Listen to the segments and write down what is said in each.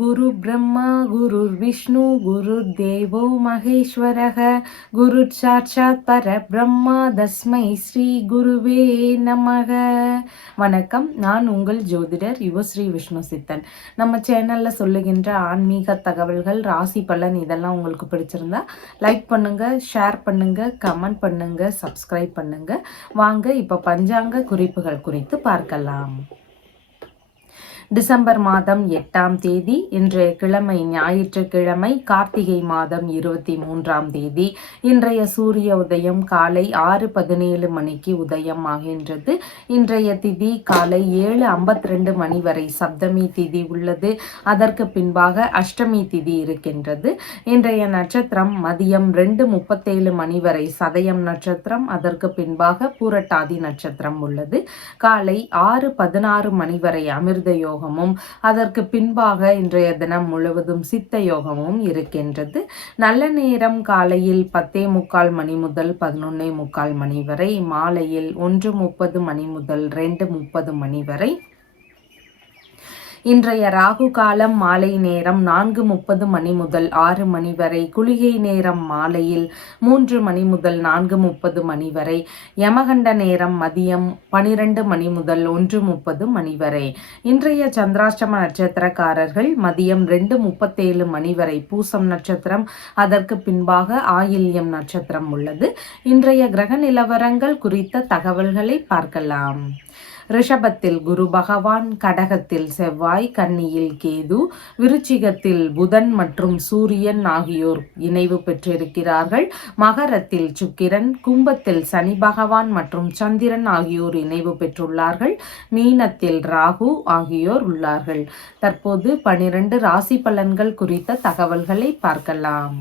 குரு பிரம்மா குரு விஷ்ணு குரு தேவோ மகேஸ்வரக குரு சாட்சாத் பரபிரம்மா தஸ்மை ஸ்ரீ குருவே நமக. வணக்கம், நான் உங்கள் ஜோதிடர் யுவஸ்ரீ விஷ்ணு சித்தன். நம்ம சேனலில் சொல்லுகின்ற ஆன்மீக தகவல்கள், ராசி பலன் இதெல்லாம் உங்களுக்கு பிடிச்சிருந்தா லைக் பண்ணுங்கள், ஷேர் பண்ணுங்கள், கமெண்ட் பண்ணுங்கள், சப்ஸ்கிரைப் பண்ணுங்கள். வாங்க இப்போ பஞ்சாங்க குறிப்புகள் குறித்து பார்க்கலாம். டிசம்பர் மாதம் 8ஆம் தேதி, இன்றைய கிழமை ஞாயிற்றுக்கிழமை, கார்த்திகை மாதம் 23ஆம் தேதி. இன்றைய சூரிய உதயம் காலை 6:17 மணிக்கு உதயம் ஆகின்றது. இன்றைய திதி காலை 7:52 மணி வரை சப்தமி திதி உள்ளது. அதற்கு பின்பாக அஷ்டமி திதி இருக்கின்றது. இன்றைய நட்சத்திரம் மதியம் 2:37 மணி வரை சதயம் நட்சத்திரம், அதற்கு பின்பாக பூரட்டாதி நட்சத்திரம் உள்ளது. காலை 6:16 மணி வரை அமிர்த யோகமும், அதற்கு பின்பாக இன்றைய தினம் முழுவதும் சித்த யோகமும் இருக்கின்றது. நல்ல நேரம் காலையில் 10:45 மணி முதல் 11:45 மணி வரை, மாலையில் 1:30 மணி முதல் 2:30 மணி வரை. இன்றைய ராகு காலம் மாலை நேரம் 4:30 மணி முதல் 6 மணி வரை, குளிகை நேரம் மாலையில் 3 மணி முதல் 4:30 மணி வரை, யமகண்ட நேரம் மதியம் 12 மணி முதல் 1:30 மணி வரை. இன்றைய சந்திராஷ்டம நட்சத்திரக்காரர்கள் மதியம் 2:37 மணி வரை பூசம் நட்சத்திரம், அதற்கு பின்பாக ஆயில்யம் நட்சத்திரம் உள்ளது. இன்றைய கிரக நிலவரங்கள் குறித்த தகவல்களை பார்க்கலாம். ரிஷபத்தில் குரு பகவான், கடகத்தில் செவ்வாய், கன்னியில் கேது, விருச்சிகத்தில் புதன் மற்றும் சூரியன் ஆகியோர் இணைவு பெற்றிருக்கிறார்கள். மகரத்தில் சுக்கிரன், கும்பத்தில் சனி பகவான் மற்றும் சந்திரன் ஆகியோர் இணைவு பெற்றுள்ளார்கள். மீனத்தில் ராகு ஆகியோர் உள்ளார்கள். தற்போது 12 ராசி பலன்கள் குறித்த தகவல்களை பார்க்கலாம்.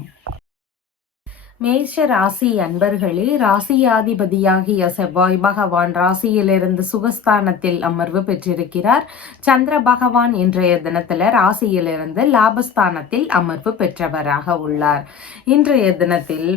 மேஷ ராசி அன்பர்களே, ராசியாதிபதியாகிய செவ்வாய் பகவான் ராசியிலிருந்து சுகஸ்தானத்தில் அமர்வு பெற்றிருக்கிறார். சந்திர பகவான் இன்றைய தினத்துல ராசியிலிருந்து லாபஸ்தானத்தில் அமர்வு பெற்றவராக உள்ளார். இன்றைய தினத்தில்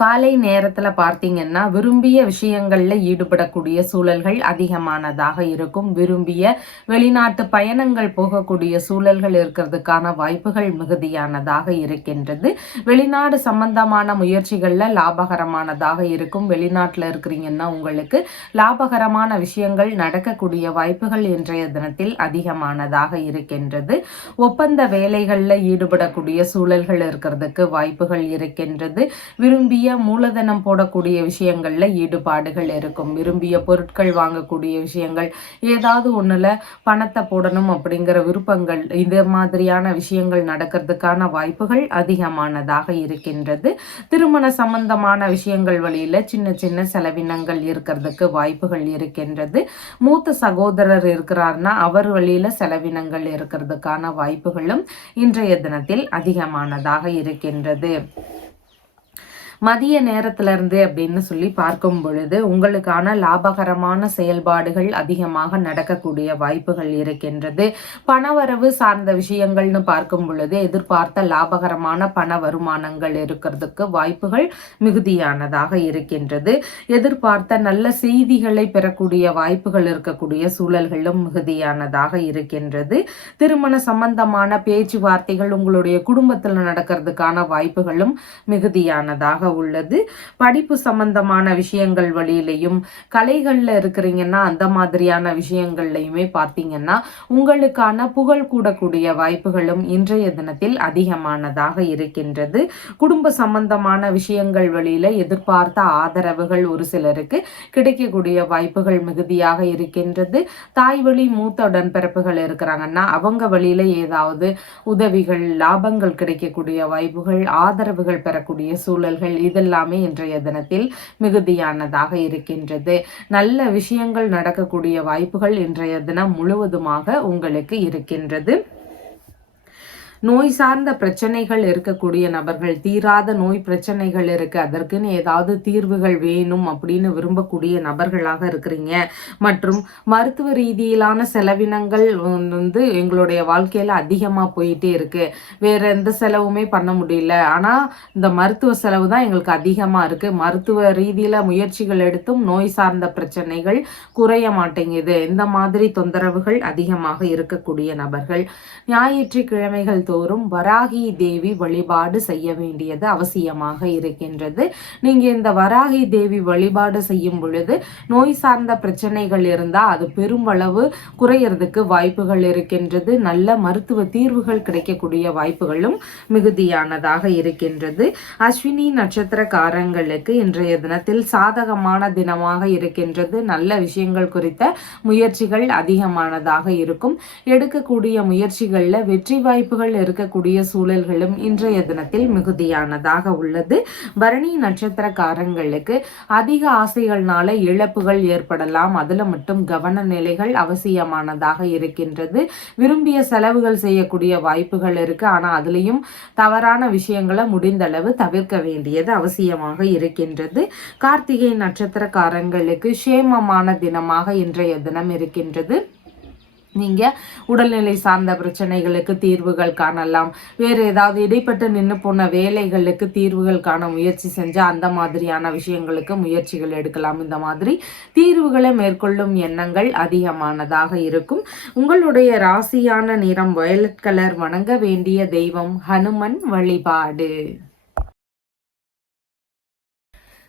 காலை நேரத்தில் பார்த்தீங்கன்னா விரும்பிய விஷயங்களில் ஈடுபடக்கூடிய சூழல்கள் அதிகமானதாக இருக்கும். விரும்பிய வெளிநாட்டு பயணங்கள் போகக்கூடிய சூழல்கள் இருக்கிறதுக்கான வாய்ப்புகள் மிகுதியானதாக இருக்கின்றது. வெளிநாடு சம்பந்தமான முயற்சிகளில் லாபகரமானதாக இருக்கும். வெளிநாட்டில் இருக்கிறீங்கன்னா உங்களுக்கு லாபகரமான விஷயங்கள் நடக்கக்கூடிய வாய்ப்புகள் இன்றைய தினத்தில் அதிகமானதாக இருக்கின்றது. ஒப்பந்த வேலைகளில் ஈடுபடக்கூடிய சூழல்கள் இருக்கிறதுக்கு வாய்ப்புகள் இருக்கின்றது. விரும்பிய மூலதனம் போடக்கூடிய விஷயங்கள்ல ஈடுபாடுகள் இருக்கும். விரும்பிய பொருட்கள் வாங்கக்கூடிய விஷயங்கள், ஏதாவது ஒண்ணுல பணத்தை போடணும் அப்படிங்கிற விருப்பங்கள், இந்த மாதிரியான விஷயங்கள் நடக்கிறதுக்கான வாய்ப்புகள் அதிகமானதாக இருக்கின்றது. திருமண சம்பந்தமான விஷயங்கள் வழியில சின்ன சின்ன செலவினங்கள் இருக்கிறதுக்கு வாய்ப்புகள் இருக்கின்றது. மூத்த சகோதரர் இருக்கிறார்னா அவர் வழியில செலவினங்கள் இருக்கிறதுக்கான வாய்ப்புகளும் இன்றைய தினத்தில் அதிகமானதாக இருக்கின்றது. மதிய நேரத்திலிருந்து அப்படின்னு சொல்லி பார்க்கும் பொழுது உங்களுக்கான லாபகரமான செயல்பாடுகள் அதிகமாக நடக்கக்கூடிய வாய்ப்புகள் இருக்கின்றது. பணவரவு சார்ந்த விஷயங்கள்னு பார்க்கும் பொழுது எதிர்பார்த்த லாபகரமான பண வருமானங்கள் இருக்கிறதுக்கு வாய்ப்புகள் மிகுதியானதாக இருக்கின்றது. எதிர்பார்த்த நல்ல செய்திகளை பெறக்கூடிய வாய்ப்புகள் இருக்கக்கூடிய சூழல்களும் மிகுதியானதாக இருக்கின்றது. திருமண சம்பந்தமான பேச்சுவார்த்தைகள் உங்களுடைய குடும்பத்தில் நடக்கிறதுக்கான வாய்ப்புகளும் மிகுதியானதாக உள்ளது. படிப்பு சம்பந்தமான விஷயங்கள் வழியிலையும், கலைகள்ல இருக்கிறீங்கன்னா அந்த மாதிரியான விஷயங்கள்லையுமே பார்த்தீங்கன்னா உங்களுக்கான புகழ் கூடக்கூடிய வாய்ப்புகளும் இன்றைய தினத்தில் அதிகமானதாக இருக்கின்றது. குடும்ப சம்பந்தமான விஷயங்கள் வழியில எதிர்பார்த்த ஆதரவுகள் ஒரு சிலருக்கு கிடைக்கக்கூடிய வாய்ப்புகள் மிகுதியாக இருக்கின்றது. தாய் வழி மூத்த உடன்பிறப்புகள் இருக்கிறாங்கன்னா அவங்க வழியில ஏதாவது உதவிகள், லாபங்கள் கிடைக்கக்கூடிய வாய்ப்புகள், ஆதரவுகள் பெறக்கூடிய சூழல்கள் இதெல்லாமே இன்றைய தினத்தில் மிகுதியானதாக இருக்கின்றது. நல்ல விஷயங்கள் நடக்கக்கூடிய வாய்ப்புகள் இன்றைய தினம் முழுவதுமாக உங்களுக்கு இருக்கின்றது. நோய் சார்ந்த பிரச்சனைகள் இருக்கக்கூடிய நபர்கள், தீராத நோய் பிரச்சனைகள் இருக்கு, அதற்குன்னு ஏதாவது தீர்வுகள் வேணும் அப்படின்னு விரும்பக்கூடிய நபர்களாக இருக்கிறீங்க. மற்றும் மருத்துவ ரீதியிலான செலவினங்கள் எங்களுடைய வாழ்க்கையில அதிகமா போயிட்டே இருக்கு, வேற எந்த செலவுமே பண்ண முடியல, ஆனா இந்த மருத்துவ செலவு தான் எங்களுக்கு அதிகமா இருக்கு, மருத்துவ ரீதியில முயற்சிகள் எடுத்தும் நோய் சார்ந்த பிரச்சனைகள் குறைய மாட்டேங்குது, இந்த மாதிரி தொந்தரவுகள் அதிகமாக இருக்கக்கூடிய நபர்கள் ஞாயிற்றுக்கிழமைகள் தோறும் வராகி தேவி வழிபாடு செய்ய வேண்டியது அவசியமாக இருக்கின்றது. நீங்க இந்த வராகி தேவி வழிபாடு செய்யும் பொழுது நோய் சார்ந்த பிரச்சனைகள் இருந்தா அது பெருமளவு குறையறதுக்கு வாய்ப்புகள் இருக்கின்றது. நல்ல மருத்துவ தீர்வுகள் கிடைக்கக்கூடிய வாய்ப்புகளும் மிகுதியானதாக இருக்கின்றது. அஸ்வினி நட்சத்திரக்காரங்களுக்கு இன்றைய தினத்தில் சாதகமான தினமாக இருக்கின்றது. நல்ல விஷயங்கள் குறித்த முயற்சிகள் அதிகமானதாக இருக்கும். எடுக்கக்கூடிய முயற்சிகள்ல வெற்றி வாய்ப்புகள் இருக்கக்கூடிய சூழல்களும் இன்றைய தினத்தில் மிகுதியானதாக உள்ளது. பரணி நட்சத்திரக்காரங்களுக்கு அதிக ஆசைகள்னால இழப்புகள் ஏற்படலாம். அதுல மட்டும் கவன நிலைகள் அவசியமானதாக இருக்கின்றது. விரும்பிய செலவுகள் செய்யக்கூடிய வாய்ப்புகள் இருக்கு, ஆனா அதுலயும் தவறான விஷயங்களை முடிந்த அளவு தவிர்க்க வேண்டியது அவசியமாக இருக்கின்றது. கார்த்திகை நட்சத்திரக்காரங்களுக்கு சேமமான தினமாக இன்றைய தினம் இருக்கின்றது. நீங்க உடல்நிலை சார்ந்த பிரச்சனைகளுக்கு தீர்வுகள் காணலாம். வேறு ஏதாவது இடைப்பட்டு நின்று போன வேலைகளுக்கு தீர்வுகள் காண முயற்சி செஞ்சா அந்த மாதிரியான விஷயங்களுக்கு முயற்சிகள் எடுக்கலாம். இந்த மாதிரி தீர்வுகளை மேற்கொள்ளும் எண்ணங்கள் அதிகமானதாக இருக்கும். உங்களுடைய ராசியான நிறம் வயலட் கலர். வணங்க வேண்டிய தெய்வம் ஹனுமன் வழிபாடு.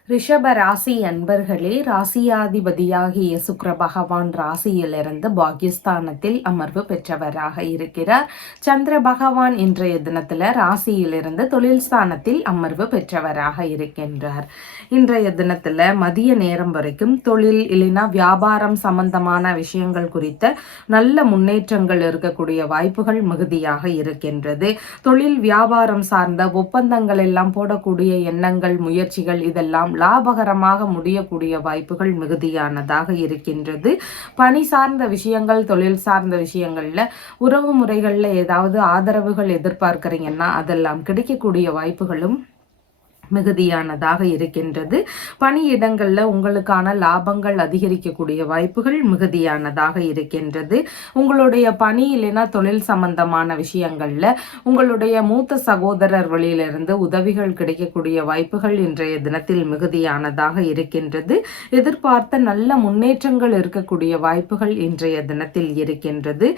ரிஷப ராசி அன்பர்களே, ராசியாதிபதியாகிய சுக்கிர பகவான் ராசியிலிருந்து பாகியஸ்தானத்தில் அமர்வு பெற்றவராக இருக்கிறார். சந்திர பகவான் இன்றைய தினத்துல ராசியிலிருந்து தொழில் ஸ்தானத்தில் அமர்வு பெற்றவராக இருக்கின்றார். இன்றைய தினத்துல மதிய நேரம் வரைக்கும் தொழில் இல்லைன்னா வியாபாரம் சம்பந்தமான விஷயங்கள் குறித்த நல்ல முன்னேற்றங்கள் இருக்கக்கூடிய வாய்ப்புகள் மிகுதியாக இருக்கின்றது. தொழில் வியாபாரம் சார்ந்த ஒப்பந்தங்கள் எல்லாம் போடக்கூடிய எண்ணங்கள், முயற்சிகள் இதெல்லாம் லாபகரமாக முடியக்கூடிய வாய்ப்புகள் மிகுதியானதாக இருக்கின்றது. பணி சார்ந்த விஷயங்கள், தொழில் சார்ந்த விஷயங்கள்ல உறவு முறைகள்ல ஏதாவது ஆதரவுகள் எதிர்பார்க்கிறீங்கன்னா அதெல்லாம் கிடைக்கக்கூடிய வாய்ப்புகளும் மிகுதியானதாக இருக்கின்றது. பணியிடங்கள்ல உங்களுக்கான லாபங்கள் அதிகரிக்கக்கூடிய வாய்ப்புகள் மிகுதியானதாக இருக்கின்றது. உங்களுடைய பணி இல்லைன்னா தொழில் சம்பந்தமான விஷயங்கள்ல உங்களுடைய மூத்த சகோதரர் வழியிலிருந்து உதவிகள் கிடைக்கக்கூடிய வாய்ப்புகள் இன்றைய தினத்தில் மிகுதியானதாக இருக்கின்றது. எதிர்பார்த்த நல்ல முன்னேற்றங்கள் இருக்கக்கூடிய வாய்ப்புகள் இன்றைய தினத்தில் இருக்கின்றது.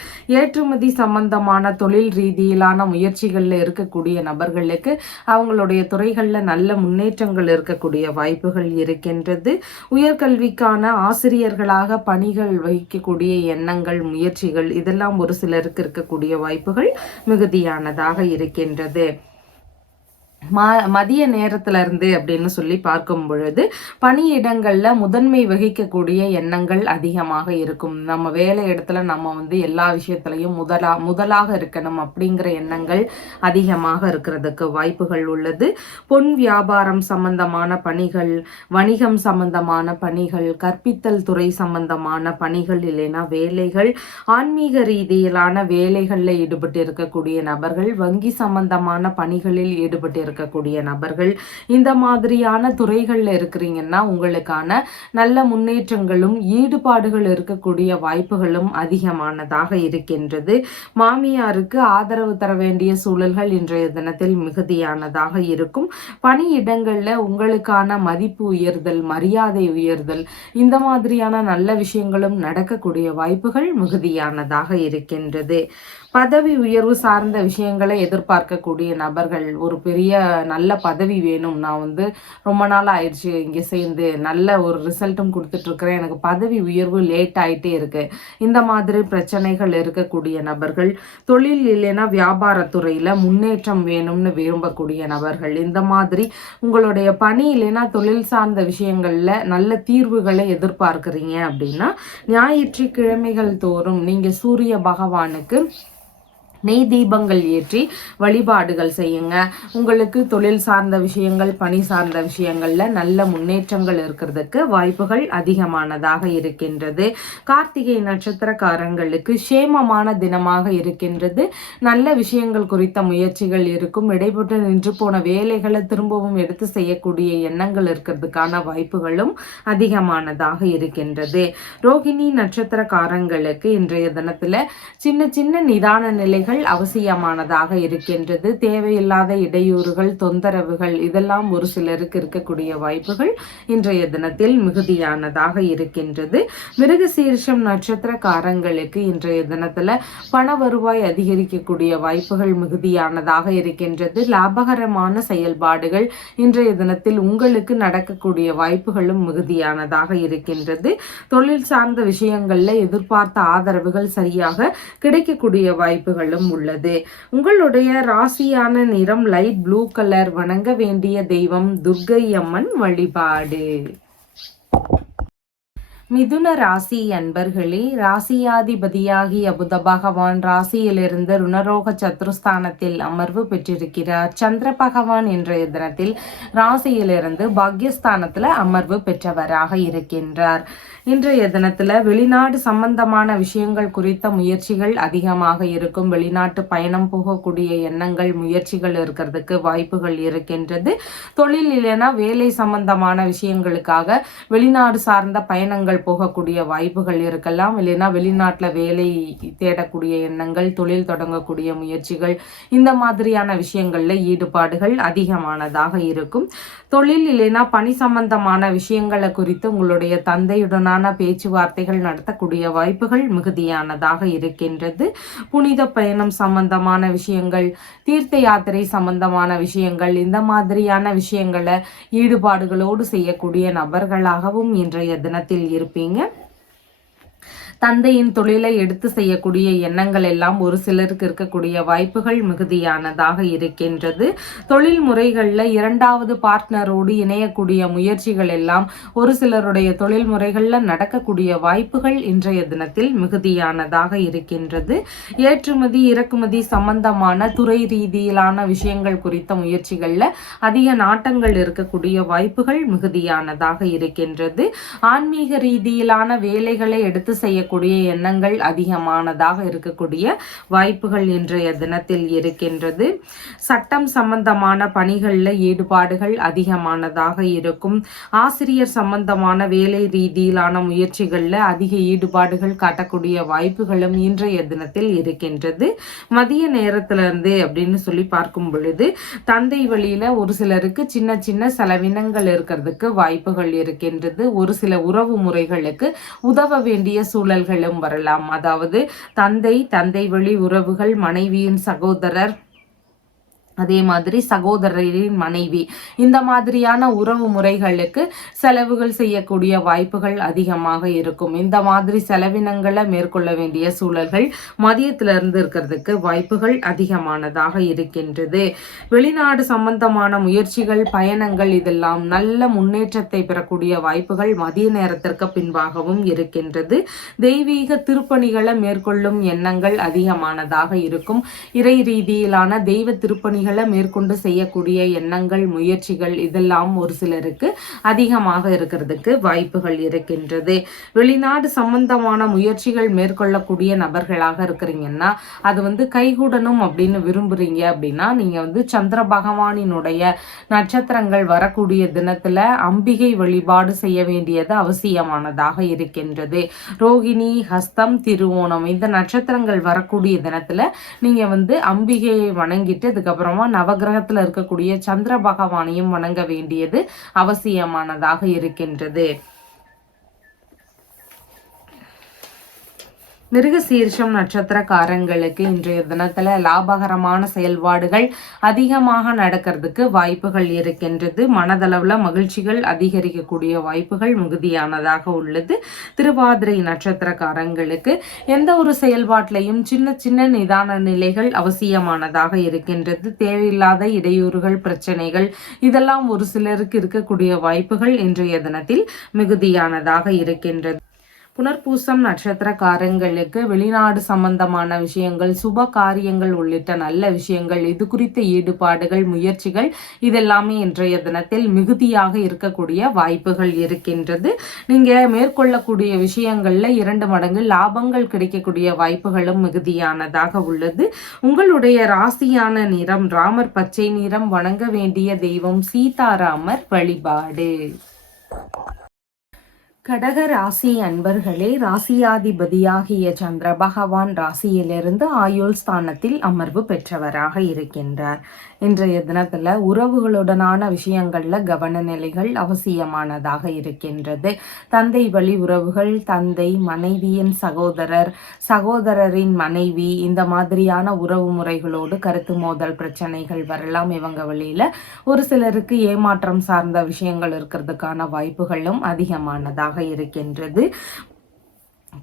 ஏற்றுமதி சம்பந்தமான தொழில் ரீதியிலான முயற்சிகள்ல இருக்கக்கூடிய நபர்களுக்கு அவங்களுடைய துறைகள்ல நல்ல முன்னேற்றங்கள் இருக்கக்கூடிய வாய்ப்புகள் இருக்கின்றது. உயர்கல்விக்கான ஆசிரியர்களாக பணிகள் வகிக்கக்கூடிய எண்ணங்கள், முயற்சிகள் இதெல்லாம் ஒரு சிலருக்கு இருக்கக்கூடிய வாய்ப்புகள் மிகுதியானதாக இருக்கின்றது. மதிய நேரத்துல இருந்து அப்படின்னு சொல்லி பார்க்கும் பொழுது பணியிடங்கள்ல முதன்மை வகிக்கக்கூடிய எண்ணங்கள் அதிகமாக இருக்கும். நம்ம வேலை இடத்துல நம்ம எல்லா விஷயத்திலையும் முதலாக இருக்கணும் அப்படிங்கிற எண்ணங்கள் அதிகமாக இருக்கிறதுக்கு வாய்ப்புகள் உள்ளது. பொன் வியாபாரம் சம்பந்தமான பணிகள், வணிகம் சம்பந்தமான பணிகள், கற்பித்தல் துறை சம்பந்தமான பணிகள் இல்லைன்னா வேலைகள், ஆன்மீக ரீதியிலான வேலைகளில் ஈடுபட்டு இருக்கக்கூடிய நபர்கள், வங்கி சம்பந்தமான பணிகளில் ஈடுபட்டு இருக்கக்கூடிய நபர்கள், இந்த மாதிரியான துறைகள்ல இருக்கிறீங்கன்னா உங்களுக்கான நல்ல முன்னேற்றங்களும் ஈடுபாடுகள் இருக்கக்கூடிய வாய்ப்புகளும் அதிகமானதாக இருக்கின்றது. மாமியாருக்கு ஆதரவு தர வேண்டிய சூழல்கள் இன்றைய தினத்தில் மிகுதியானதாக இருக்கும். பணியிடங்கள்ல உங்களுக்கான மதிப்பு உயர்தல், மரியாதை உயர்தல் இந்த மாதிரியான நல்ல விஷயங்களும் நடக்கக்கூடிய வாய்ப்புகள் மிகுதியானதாக இருக்கின்றது. பதவி உயர்வு சார்ந்த விஷயங்களை எதிர்பார்க்கக்கூடிய நபர்கள், ஒரு பெரிய நல்ல பதவி வேணும், நான் ரொம்ப நாள் ஆயிடுச்சு இங்கே சேர்ந்து நல்ல ஒரு ரிசல்ட்டும் கொடுத்துட்ருக்கிறேன், எனக்கு பதவி உயர்வு லேட் ஆகிட்டே இருக்கு, இந்த மாதிரி பிரச்சனைகள் இருக்கக்கூடிய நபர்கள், தொழில் இல்லைன்னா வியாபாரத்துறையில் முன்னேற்றம் வேணும்னு விரும்பக்கூடிய நபர்கள், இந்த மாதிரி உங்களுடைய பணி இல்லைன்னா தொழில் சார்ந்த விஷயங்களில் நல்ல தீர்வுகளை எதிர்பார்க்குறீங்க அப்படின்னா ஞாயிற்றுக்கிழமைகள் தோறும் நீங்கள் சூரிய பகவானுக்கு நெய் தீபங்கள் ஏற்றி வழிபாடுகள் செய்யுங்க. உங்களுக்கு தொழில் சார்ந்த விஷயங்கள், பணி சார்ந்த விஷயங்கள்ல நல்ல முன்னேற்றங்கள் இருக்கிறதுக்கு வாய்ப்புகள் அதிகமானதாக இருக்கின்றது. கார்த்திகை நட்சத்திரக்காரங்களுக்கு சேமமான தினமாக இருக்கின்றது. நல்ல விஷயங்கள் குறித்த முயற்சிகள் இருக்கும். இடைப்பட்டு நின்று போன வேலைகளை திரும்பவும் எடுத்து செய்யக்கூடிய எண்ணங்கள் இருக்கிறதுக்கான வாய்ப்புகளும் அதிகமானதாக இருக்கின்றது. ரோகிணி நட்சத்திரக்காரங்களுக்கு இன்றைய தினத்துல சின்ன சின்ன நிதான நிலைகள் அவசியமானதாக இருக்கின்றது. தேவையில்லாத இடையூறுகள், தொந்தரவுகள் இதெல்லாம் ஒரு சிலருக்கு இருக்கக்கூடிய வாய்ப்புகள் இன்றைய தினத்தில் மிகுதியானதாக இருக்கின்றது. மிருகசீரிஷம் நட்சத்திரக்காரங்களுக்கு இன்றைய தினத்துல பண வருவாய் அதிகரிக்கக்கூடிய வாய்ப்புகள் மிகுதியானதாக இருக்கின்றது. லாபகரமான செயல்பாடுகள் இன்றைய தினத்தில் உங்களுக்கு நடக்கக்கூடிய வாய்ப்புகளும் மிகுதியானதாக இருக்கின்றது. தொழில் சார்ந்த விஷயங்கள்ல எதிர்பார்த்த ஆதரவுகள் சரியாக கிடைக்கக்கூடிய வாய்ப்புகளும் உள்ளது. உங்களுடைய ராசியான நிறம் லைட் ப்ளூ கலர். வணங்க வேண்டிய தெய்வம் துர்க்கை அம்மன் வழிபாடு. மிதுன ராசி அன்பர்களே, ராசியாதிபதியாகிய புத பகவான் ராசியிலிருந்து ருணரோக சத்ருஸ்தானத்தில் அமர்வு பெற்றிருக்கிறார். சந்திர பகவான் இன்றைய தினத்தில் ராசியிலிருந்து பாக்யஸ்தானத்தில் அமர்வு பெற்றவராக இருக்கின்றார். இன்றைய தினத்துல வெளிநாடு சம்பந்தமான விஷயங்கள் குறித்த முயற்சிகள் அதிகமாக இருக்கும். வெளிநாட்டு பயணம் போகக்கூடிய எண்ணங்கள், முயற்சிகள் இருக்கிறதுக்கு வாய்ப்புகள் இருக்கின்றது. தொழில் இல்லைன்னா வேலை சம்பந்தமான விஷயங்களுக்காக வெளிநாடு சார்ந்த பயணங்கள் போகக்கூடிய வாய்ப்புகள் இருக்கலாம். இல்லைன்னா வெளிநாட்டுல வேலை தேடக்கூடிய எண்ணங்கள், தொழில் தொடங்கக்கூடிய முயற்சிகள், இந்த மாதிரியான விஷயங்கள்ல ஈடுபாடுகள் அதிகமானதாக இருக்கும். தொழில் இல்லைன்னா பணி சம்பந்தமான விஷயங்களை குறித்து உங்களுடைய தந்தையுடனான பேச்சுவார்த்தைகள் நடத்தக்கூடிய வாய்ப்புகள் மிகுதியானதாக இருக்கின்றது. புனித பயணம் சம்பந்தமான விஷயங்கள், தீர்த்த யாத்திரை சம்பந்தமான விஷயங்கள், இந்த மாதிரியான விஷயங்களை ஈடுபாடுகளோடு செய்யக்கூடிய நபர்களாகவும் இன்றைய தினத்தில் இருப்பீங்க. தந்தையின் தொழிலை எடுத்து செய்யக்கூடிய எண்ணங்கள் எல்லாம் ஒரு சிலருக்கு இருக்கக்கூடிய வாய்ப்புகள் மிகுதியானதாக இருக்கின்றது. தொழில் முறைகளில் இரண்டாவது பார்ட்னரோடு இணையக்கூடிய முயற்சிகள் எல்லாம் ஒரு சிலருடைய தொழில் முறைகளில் நடக்கக்கூடிய வாய்ப்புகள் இன்றைய தினத்தில் மிகுதியானதாக இருக்கின்றது. ஏற்றுமதி இறக்குமதி சம்பந்தமான துறை ரீதியிலான விஷயங்கள் குறித்த முயற்சிகளில் அதிக நாட்டங்கள் இருக்கக்கூடிய வாய்ப்புகள் மிகுதியானதாக இருக்கின்றது. ஆன்மீக ரீதியிலான வேலைகளை எடுத்து செய்யக்கூடிய எண்ணங்கள் அதிகமானதாக இருக்கக்கூடிய வாய்ப்புகள் இன்றைய தினத்தில் இருக்கின்றது. சட்டம் சம்பந்தமான பணிகளில் ஈடுபாடுகள் அதிகமானதாக இருக்கும். ஆசிரியர் சம்பந்தமான வேலை ரீதியிலான முயற்சிகளில் அதிக ஈடுபாடுகள் காட்டக்கூடிய வாய்ப்புகளும் இன்றைய தினத்தில் இருக்கின்றது. மதிய நேரத்திலிருந்து அப்படின்னு சொல்லி பார்க்கும் பொழுது தந்தை வழியில ஒரு சிலருக்கு சின்ன சின்ன செலவினங்கள் இருக்கிறதுக்கு வாய்ப்புகள் இருக்கின்றது. ஒரு சில உறவு முறைகளுக்கு உதவ வேண்டிய சூழல்களும் வரலாம். அதாவது தந்தை வழி உறவுகள், மனைவியின் சகோதரர், அதே மாதிரி சகோதரரின் மனைவி, இந்த மாதிரியான உறவு முறைகளுக்கு செலவுகள் செய்யக்கூடிய வாய்ப்புகள் அதிகமாக இருக்கும். இந்த மாதிரி செலவினங்களை மேற்கொள்ள வேண்டிய சூழல்கள் மதியத்திலிருந்து இருக்கிறதுக்கு வாய்ப்புகள் அதிகமானதாக இருக்கின்றது. வெளிநாடு சம்பந்தமான முயற்சிகள், பயணங்கள் இதெல்லாம் நல்ல முன்னேற்றத்தை பெறக்கூடிய வாய்ப்புகள் மதிய நேரத்திற்கு பின்பாகவும் இருக்கின்றது. தெய்வீக திருப்பணிகளை மேற்கொள்ளும் எண்ணங்கள் அதிகமானதாக இருக்கும். இறை ரீதியிலான தெய்வ திருப்பணி மேற்கொண்டு செய்யக்கூடிய எண்ணங்கள், முயற்சிகள் இதெல்லாம் ஒரு சிலருக்கு அதிகமாக இருக்கிறதுக்கு வாய்ப்புகள் இருக்கின்றது. வெளிநாடு சம்பந்தமான முயற்சிகள் மேற்கொள்ளக்கூடிய நபர்களாக இருக்கிறீங்கன்னா அது கைகூடணும் அப்படின்னு விரும்புறீங்க அப்படின்னா நீங்க சந்திர பகவானினுடைய நட்சத்திரங்கள் வரக்கூடிய தினத்துல அம்பிகை வழிபாடு செய்ய வேண்டியது அவசியமானதாக இருக்கின்றது. ரோகிணி, ஹஸ்தம், திருவோணம் இந்த நட்சத்திரங்கள் வரக்கூடிய தினத்துல நீங்க அம்பிகையை வணங்கிட்டு அதுக்கப்புறம் நவகிரகத்துல இருக்கக்கூடிய சந்திர பகவானையும் வணங்க வேண்டியது அவசியமானதாக இருக்கின்றது. மிருகசீரிஷம் நட்சத்திரக்காரங்களுக்கு இன்றைய தினத்துல லாபகரமான செயல்பாடுகள் அதிகமாக நடக்கிறதுக்கு வாய்ப்புகள் இருக்கின்றது. மனதளவுல மகிழ்ச்சிகள் அதிகரிக்கக்கூடிய வாய்ப்புகள் மிகுதியானதாக உள்ளது. திருவாதிரை நட்சத்திரக்காரங்களுக்கு எந்த ஒரு செயல்பாட்டிலையும் சின்ன சின்ன நிதான நிலைகள் அவசியமானதாக இருக்கின்றது. தேவையில்லாத இடையூறுகள், பிரச்சனைகள் இதெல்லாம் ஒரு சிலருக்கு இருக்கக்கூடிய வாய்ப்புகள் இன்றைய தினத்தில் மிகுதியானதாக இருக்கின்றது. புனர்பூசம் நட்சத்திரக்காரங்களுக்கு வெளிநாடு சம்பந்தமான விஷயங்கள், சுப காரியங்கள் உள்ளிட்ட நல்ல விஷயங்கள், இது குறித்த ஈடுபாடுகள், முயற்சிகள் இதெல்லாமே இன்றைய தினத்தில் மிகுதியாக இருக்கக்கூடிய வாய்ப்புகள் இருக்கின்றது. நீங்க மேற்கொள்ளக்கூடிய விஷயங்கள்ல 2 மடங்கு லாபங்கள் கிடைக்கக்கூடிய வாய்ப்புகளும் மிகுதியானதாக உள்ளது. உங்களுடைய ராசியான நிறம் ராமர் பச்சை நிறம். வணங்க வேண்டிய தெய்வம் சீதாராமர் வழிபாடு. கடக ராசி அன்பர்களே, ராசியாதிபதியாகிய சந்திர பகவான் ராசியிலிருந்து ஆயுள் ஸ்தானத்தில் அமர்வு பெற்றவராக இருக்கின்றார். இன்றைய தினத்துல உறவுகளுடனான விஷயங்கள்ல கவன நிலைகள் அவசியமானதாக இருக்கின்றது. தந்தை வழி உறவுகள், தந்தை, மனைவியின் சகோதரர், சகோதரரின் மனைவி, இந்த மாதிரியான உறவு முறைகளோடு கருத்து மோதல் பிரச்சனைகள் வரலாம். இவங்க வழியில ஒரு சிலருக்கு ஏமாற்றம் சார்ந்த விஷயங்கள் இருக்கிறதுக்கான வாய்ப்புகளும் அதிகமானதாக இருக்கின்றது.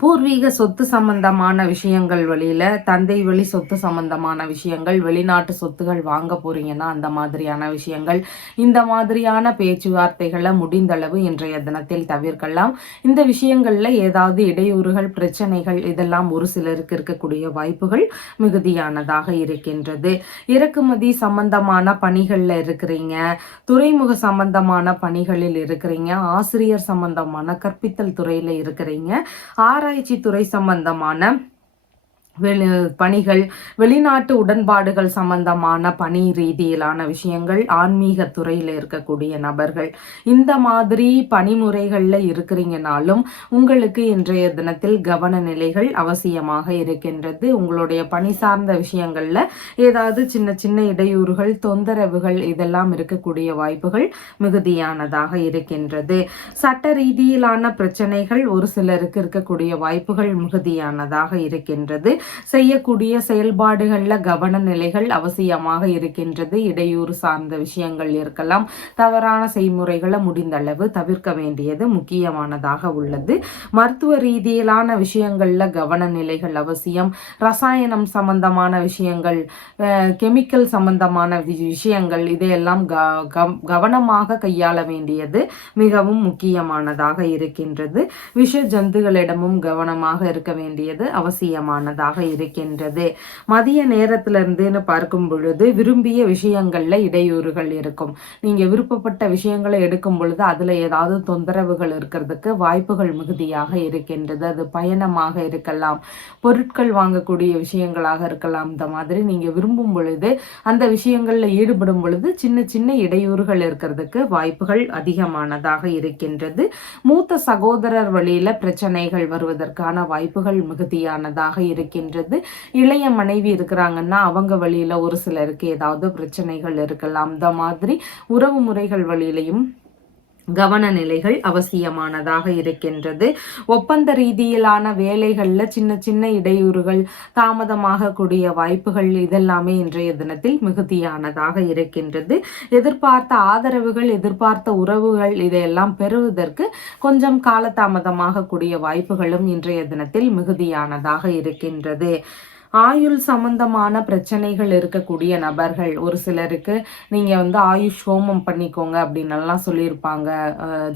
பூர்வீக சொத்து சம்பந்தமான விஷயங்கள் வழியில, தந்தை வழி சொத்து சம்பந்தமான விஷயங்கள், வெளிநாட்டு சொத்துகள் வாங்க போறீங்கன்னா அந்த மாதிரியான விஷயங்கள், இந்த மாதிரியான பேச்சுவார்த்தைகளை முடிந்தளவு இன்றைய தினத்தில் தவிர்க்கலாம். இந்த விஷயங்கள்ல ஏதாவது இடையூறுகள், பிரச்சனைகள் இதெல்லாம் ஒரு சிலருக்கு இருக்கக்கூடிய வாய்ப்புகள் மிகுதியானதாக இருக்கின்றது. இறக்குமதி சம்பந்தமான பணிகள்ல இருக்கிறீங்க, துறைமுக சம்பந்தமான பணிகளில் இருக்கிறீங்க, ஆசிரியர் சம்பந்தமான கற்பித்தல் துறையில இருக்கிறீங்க, ஆராய்ச்சி துறை சம்பந்தமான பணிகள், வெளிநாட்டு உடன்பாடுகள் சம்பந்தமான பணி ரீதியிலான விஷயங்கள், ஆன்மீக துறையில் இருக்கக்கூடிய நபர்கள், இந்த மாதிரி பணிமுறைகள்ல இருக்கிறீங்கனாலும் உங்களுக்கு இன்றைய தினத்தில் கவன நிலைகள் அவசியமாக இருக்கின்றது. உங்களுடைய பணி சார்ந்த விஷயங்கள்ல ஏதாவது சின்ன சின்ன இடையூறுகள், தொந்தரவுகள் இதெல்லாம் இருக்கக்கூடிய வாய்ப்புகள் மிகுதியானதாக இருக்கின்றது. சட்ட ரீதியிலான பிரச்சனைகள் ஒரு சிலருக்கு இருக்கக்கூடிய வாய்ப்புகள் மிகுதியானதாக இருக்கின்றது. செய்யக்கூடிய செயல்பாடுகள்ல கவன நிலைகள் அவசியமாக இருக்கின்றது. இடையூறு சார்ந்த விஷயங்கள் இருக்கலாம். தவறான செய்முறைகளை முடிந்தளவு தவிர்க்க வேண்டியது முக்கியமானதாக உள்ளது. மருத்துவ ரீதியிலான விஷயங்கள்ல கவன நிலைகள் அவசியம். ரசாயனம் சம்பந்தமான விஷயங்கள், கெமிக்கல் சம்பந்தமான விஷயங்கள் இதையெல்லாம் கவனமாக கையாள வேண்டியது மிகவும் முக்கியமானதாக இருக்கின்றது. விஷ ஜந்துகளிடமும் கவனமாக இருக்க வேண்டியது அவசியமானதாக இருக்கின்றது. மதிய நேரத்துல இருந்துன்னு பார்க்கும் பொழுது விரும்பிய விஷயங்கள்ல இடையூறுகள் இருக்கும். நீங்க விருப்பப்பட்ட விஷயங்களை எடுக்கும் பொழுது அதுல ஏதாவது தொந்தரவுகள் இருக்கிறதுக்கு வாய்ப்புகள் மிகுதியாக இருக்கின்றது. அது பயணமாக இருக்கலாம், பொருட்கள் வாங்கக்கூடிய விஷயங்களாக இருக்கலாம். இந்த மாதிரி நீங்க விரும்பும் பொழுது அந்த விஷயங்கள்ல ஈடுபடும் பொழுது சின்ன சின்ன இடையூறுகள் இருக்கிறதுக்கு வாய்ப்புகள் அதிகமானதாக இருக்கின்றது. மூத்த சகோதரர் வழியில பிரச்சனைகள் வருவதற்கான வாய்ப்புகள் மிகுதியானதாக இருக்கின்றது. இளைய மனைவி இருக்கிறாங்கன்னா அவங்க வழியில ஒரு சிலருக்கு ஏதாவது பிரச்சனைகள் இருக்கலாம். இந்த மாதிரி உறவு முறைகள் வழியிலையும் கவன நிலைகள் அவசியமானதாக இருக்கின்றது. ஒப்பந்த ரீதியிலான வேலைகள்ல சின்ன சின்ன இடையூறுகள், தாமதமாக கூடிய வாய்ப்புகள் இதெல்லாமே இன்றைய தினத்தில் மிகுதியானதாக இருக்கின்றது. எதிர்பார்த்த ஆதரவுகள், எதிர்பார்த்த உறவுகள் இதையெல்லாம் பெறுவதற்கு கொஞ்சம் காலதாமதமாக கூடிய வாய்ப்புகளும் இன்றைய தினத்தில் மிகுதியானதாக இருக்கின்றது. ஆயுள் சம்பந்தமான பிரச்சனைகள் இருக்கக்கூடிய நபர்கள் ஒரு சிலருக்கு நீங்க ஆயுஷ் ஹோமம் பண்ணிக்கோங்க அப்படின்னு எல்லாம் சொல்லியிருப்பாங்க.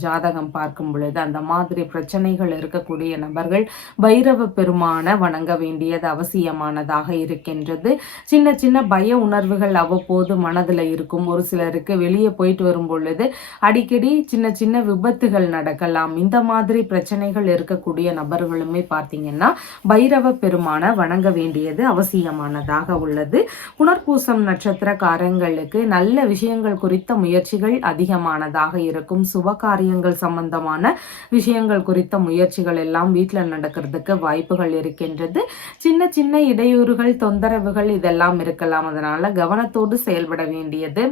ஜாதகம் பார்க்கும் பொழுது அந்த மாதிரி பிரச்சனைகள் இருக்கக்கூடிய நபர்கள் பைரவ பெருமான வணங்க வேண்டியது அவசியமானதாக இருக்கின்றது. சின்ன சின்ன பய உணர்வுகள் அவ்வப்போது மனதில் இருக்கும். ஒரு சிலருக்கு வெளியே போயிட்டு வரும் பொழுது அடிக்கடி சின்ன சின்ன விபத்துகள் நடக்கலாம். இந்த மாதிரி பிரச்சனைகள் இருக்கக்கூடிய நபர்களுமே பார்த்தீங்கன்னா பைரவ பெருமான வணங்க வேண்டிய அவசியமானதாக உள்ளது. புனர்பூசம் நட்சத்திரக்காரங்களுக்கு நல்ல விஷயங்கள் குறித்த முயற்சிகள் அதிகமானதாக இருக்கும். சுப காரியங்கள் சம்பந்தமான விஷயங்கள் குறித்த முயற்சிகள் எல்லாம் வீட்டில் நடக்கிறதுக்கு வாய்ப்புகள் இருக்கின்றது. சின்ன சின்ன இடையூறுகள், தொந்தரவுகள் இதெல்லாம் இருக்கலாம். அதனால கவனத்தோடு செயல்பட வேண்டியது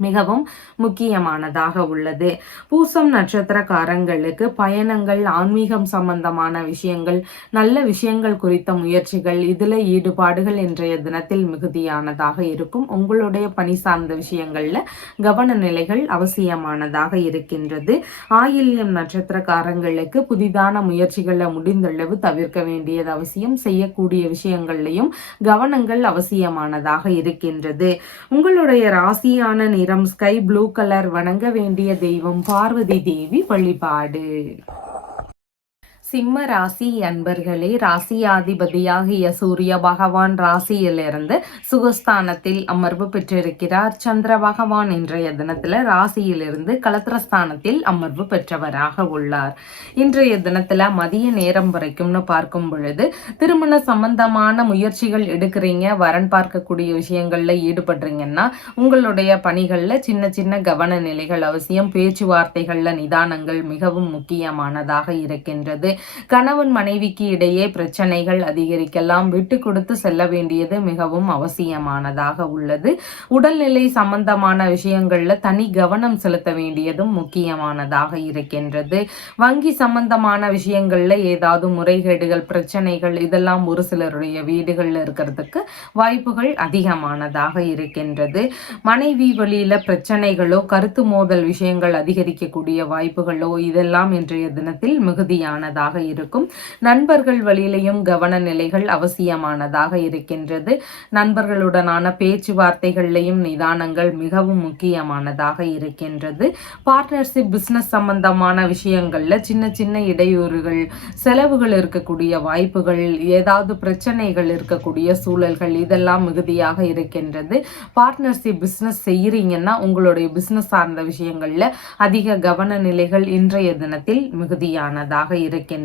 மிகவும் முக்கியமானதாக உள்ளது. பூசம் நட்சத்திரக்காரங்களுக்கு பயணங்கள், ஆன்மீகம் சம்பந்தமான விஷயங்கள், நல்ல விஷயங்கள் குறித்த முயற்சிகள், இதுல ஈடுபாடுகள் இன்றைய தினத்தில் மிகுதியானதாக இருக்கும். உங்களுடைய பணி சார்ந்த விஷயங்கள்ல கவன நிலைகள் அவசியமானதாக இருக்கின்றது. ஆயில்யம் நட்சத்திரக்காரங்களுக்கு புதிதான முயற்சிகளை முடிந்தளவு தவிர்க்க வேண்டியது அவசியம். செய்யக்கூடிய விஷயங்கள்லையும் கவனங்கள் அவசியமானதாக இருக்கின்றது. உங்களுடைய ராசியான நிறம் ஸ்கை ப்ளூ கலர். வணங்க வேண்டிய தெய்வம் பார்வதி தேவி வழிபாடு. சிம்ம ராசி அன்பர்களே, ராசியாதிபதியாகிய சூரிய பகவான் ராசியிலிருந்து சுகஸ்தானத்தில் அமர்வு பெற்றிருக்கிறார். சந்திர பகவான் இன்றைய தினத்துல ராசியிலிருந்து கலத்திரஸ்தானத்தில் அமர்வு பெற்றவராக உள்ளார். இன்றைய தினத்துல மதிய நேரம் வரைக்கும்னு பார்க்கும் பொழுது திருமண சம்பந்தமான முயற்சிகள் எடுக்கிறீங்க, வரன் பார்க்கக்கூடிய விஷயங்கள்ல ஈடுபடுறீங்கன்னா உங்களுடைய பணிகள்ல சின்ன சின்ன கவன நிலைகள் அவசியம். பேச்சுவார்த்தைகள்ல நிதானங்கள் மிகவும் முக்கியமானதாக இருக்கின்றது. கணவன் மனைவிக்கு இடையே பிரச்சனைகள் அதிகரிக்கலாம். விட்டு கொடுத்து செல்ல வேண்டியது மிகவும் அவசியமானதாக உள்ளது. உடல்நிலை சம்பந்தமான விஷயங்கள்ல தனி கவனம் செலுத்த வேண்டியதும் முக்கியமானதாக இருக்கின்றது. வங்கி சம்பந்தமான விஷயங்கள்ல ஏதாவது முறைகேடுகள், பிரச்சனைகள் இதெல்லாம் ஒரு சிலருடைய வீடுகள்ல இருக்கிறதுக்கு வாய்ப்புகள் அதிகமானதாக இருக்கின்றது. மனைவி வழியில பிரச்சனைகளோ கருத்து மோதல் விஷயங்கள் அதிகரிக்கக்கூடிய வாய்ப்புகளோ இதெல்லாம் இன்றைய தினத்தில் மிகுதியானதாக இருக்கும். நண்பர்கள் வழியிலையும் கவன நிலைகள் அவசியமானதாக இருக்கின்றது. நண்பர்களுடனான பேச்சுவார்த்தைகள்லையும் நிதானங்கள் மிகவும் முக்கியமானதாக இருக்கின்றது. பார்ட்னர்ஷிப் பிசினஸ் சம்பந்தமான விஷயங்கள்ல சின்ன சின்ன இடையூறுகள், செலவுகள் இருக்கக்கூடிய வாய்ப்புகள், ஏதாவது பிரச்சனைகள் இருக்கக்கூடிய சூழல்கள் இதெல்லாம் மிகுதியாக இருக்கின்றது. பார்ட்னர்ஷிப் பிசினஸ் செய்யறீங்கன்னா உங்களுடைய பிசினஸ் சார்ந்த விஷயங்கள்ல அதிக கவன நிலைகள் இன்றைய தினத்தில் மிகுதியானதாக இருக்கின்றது.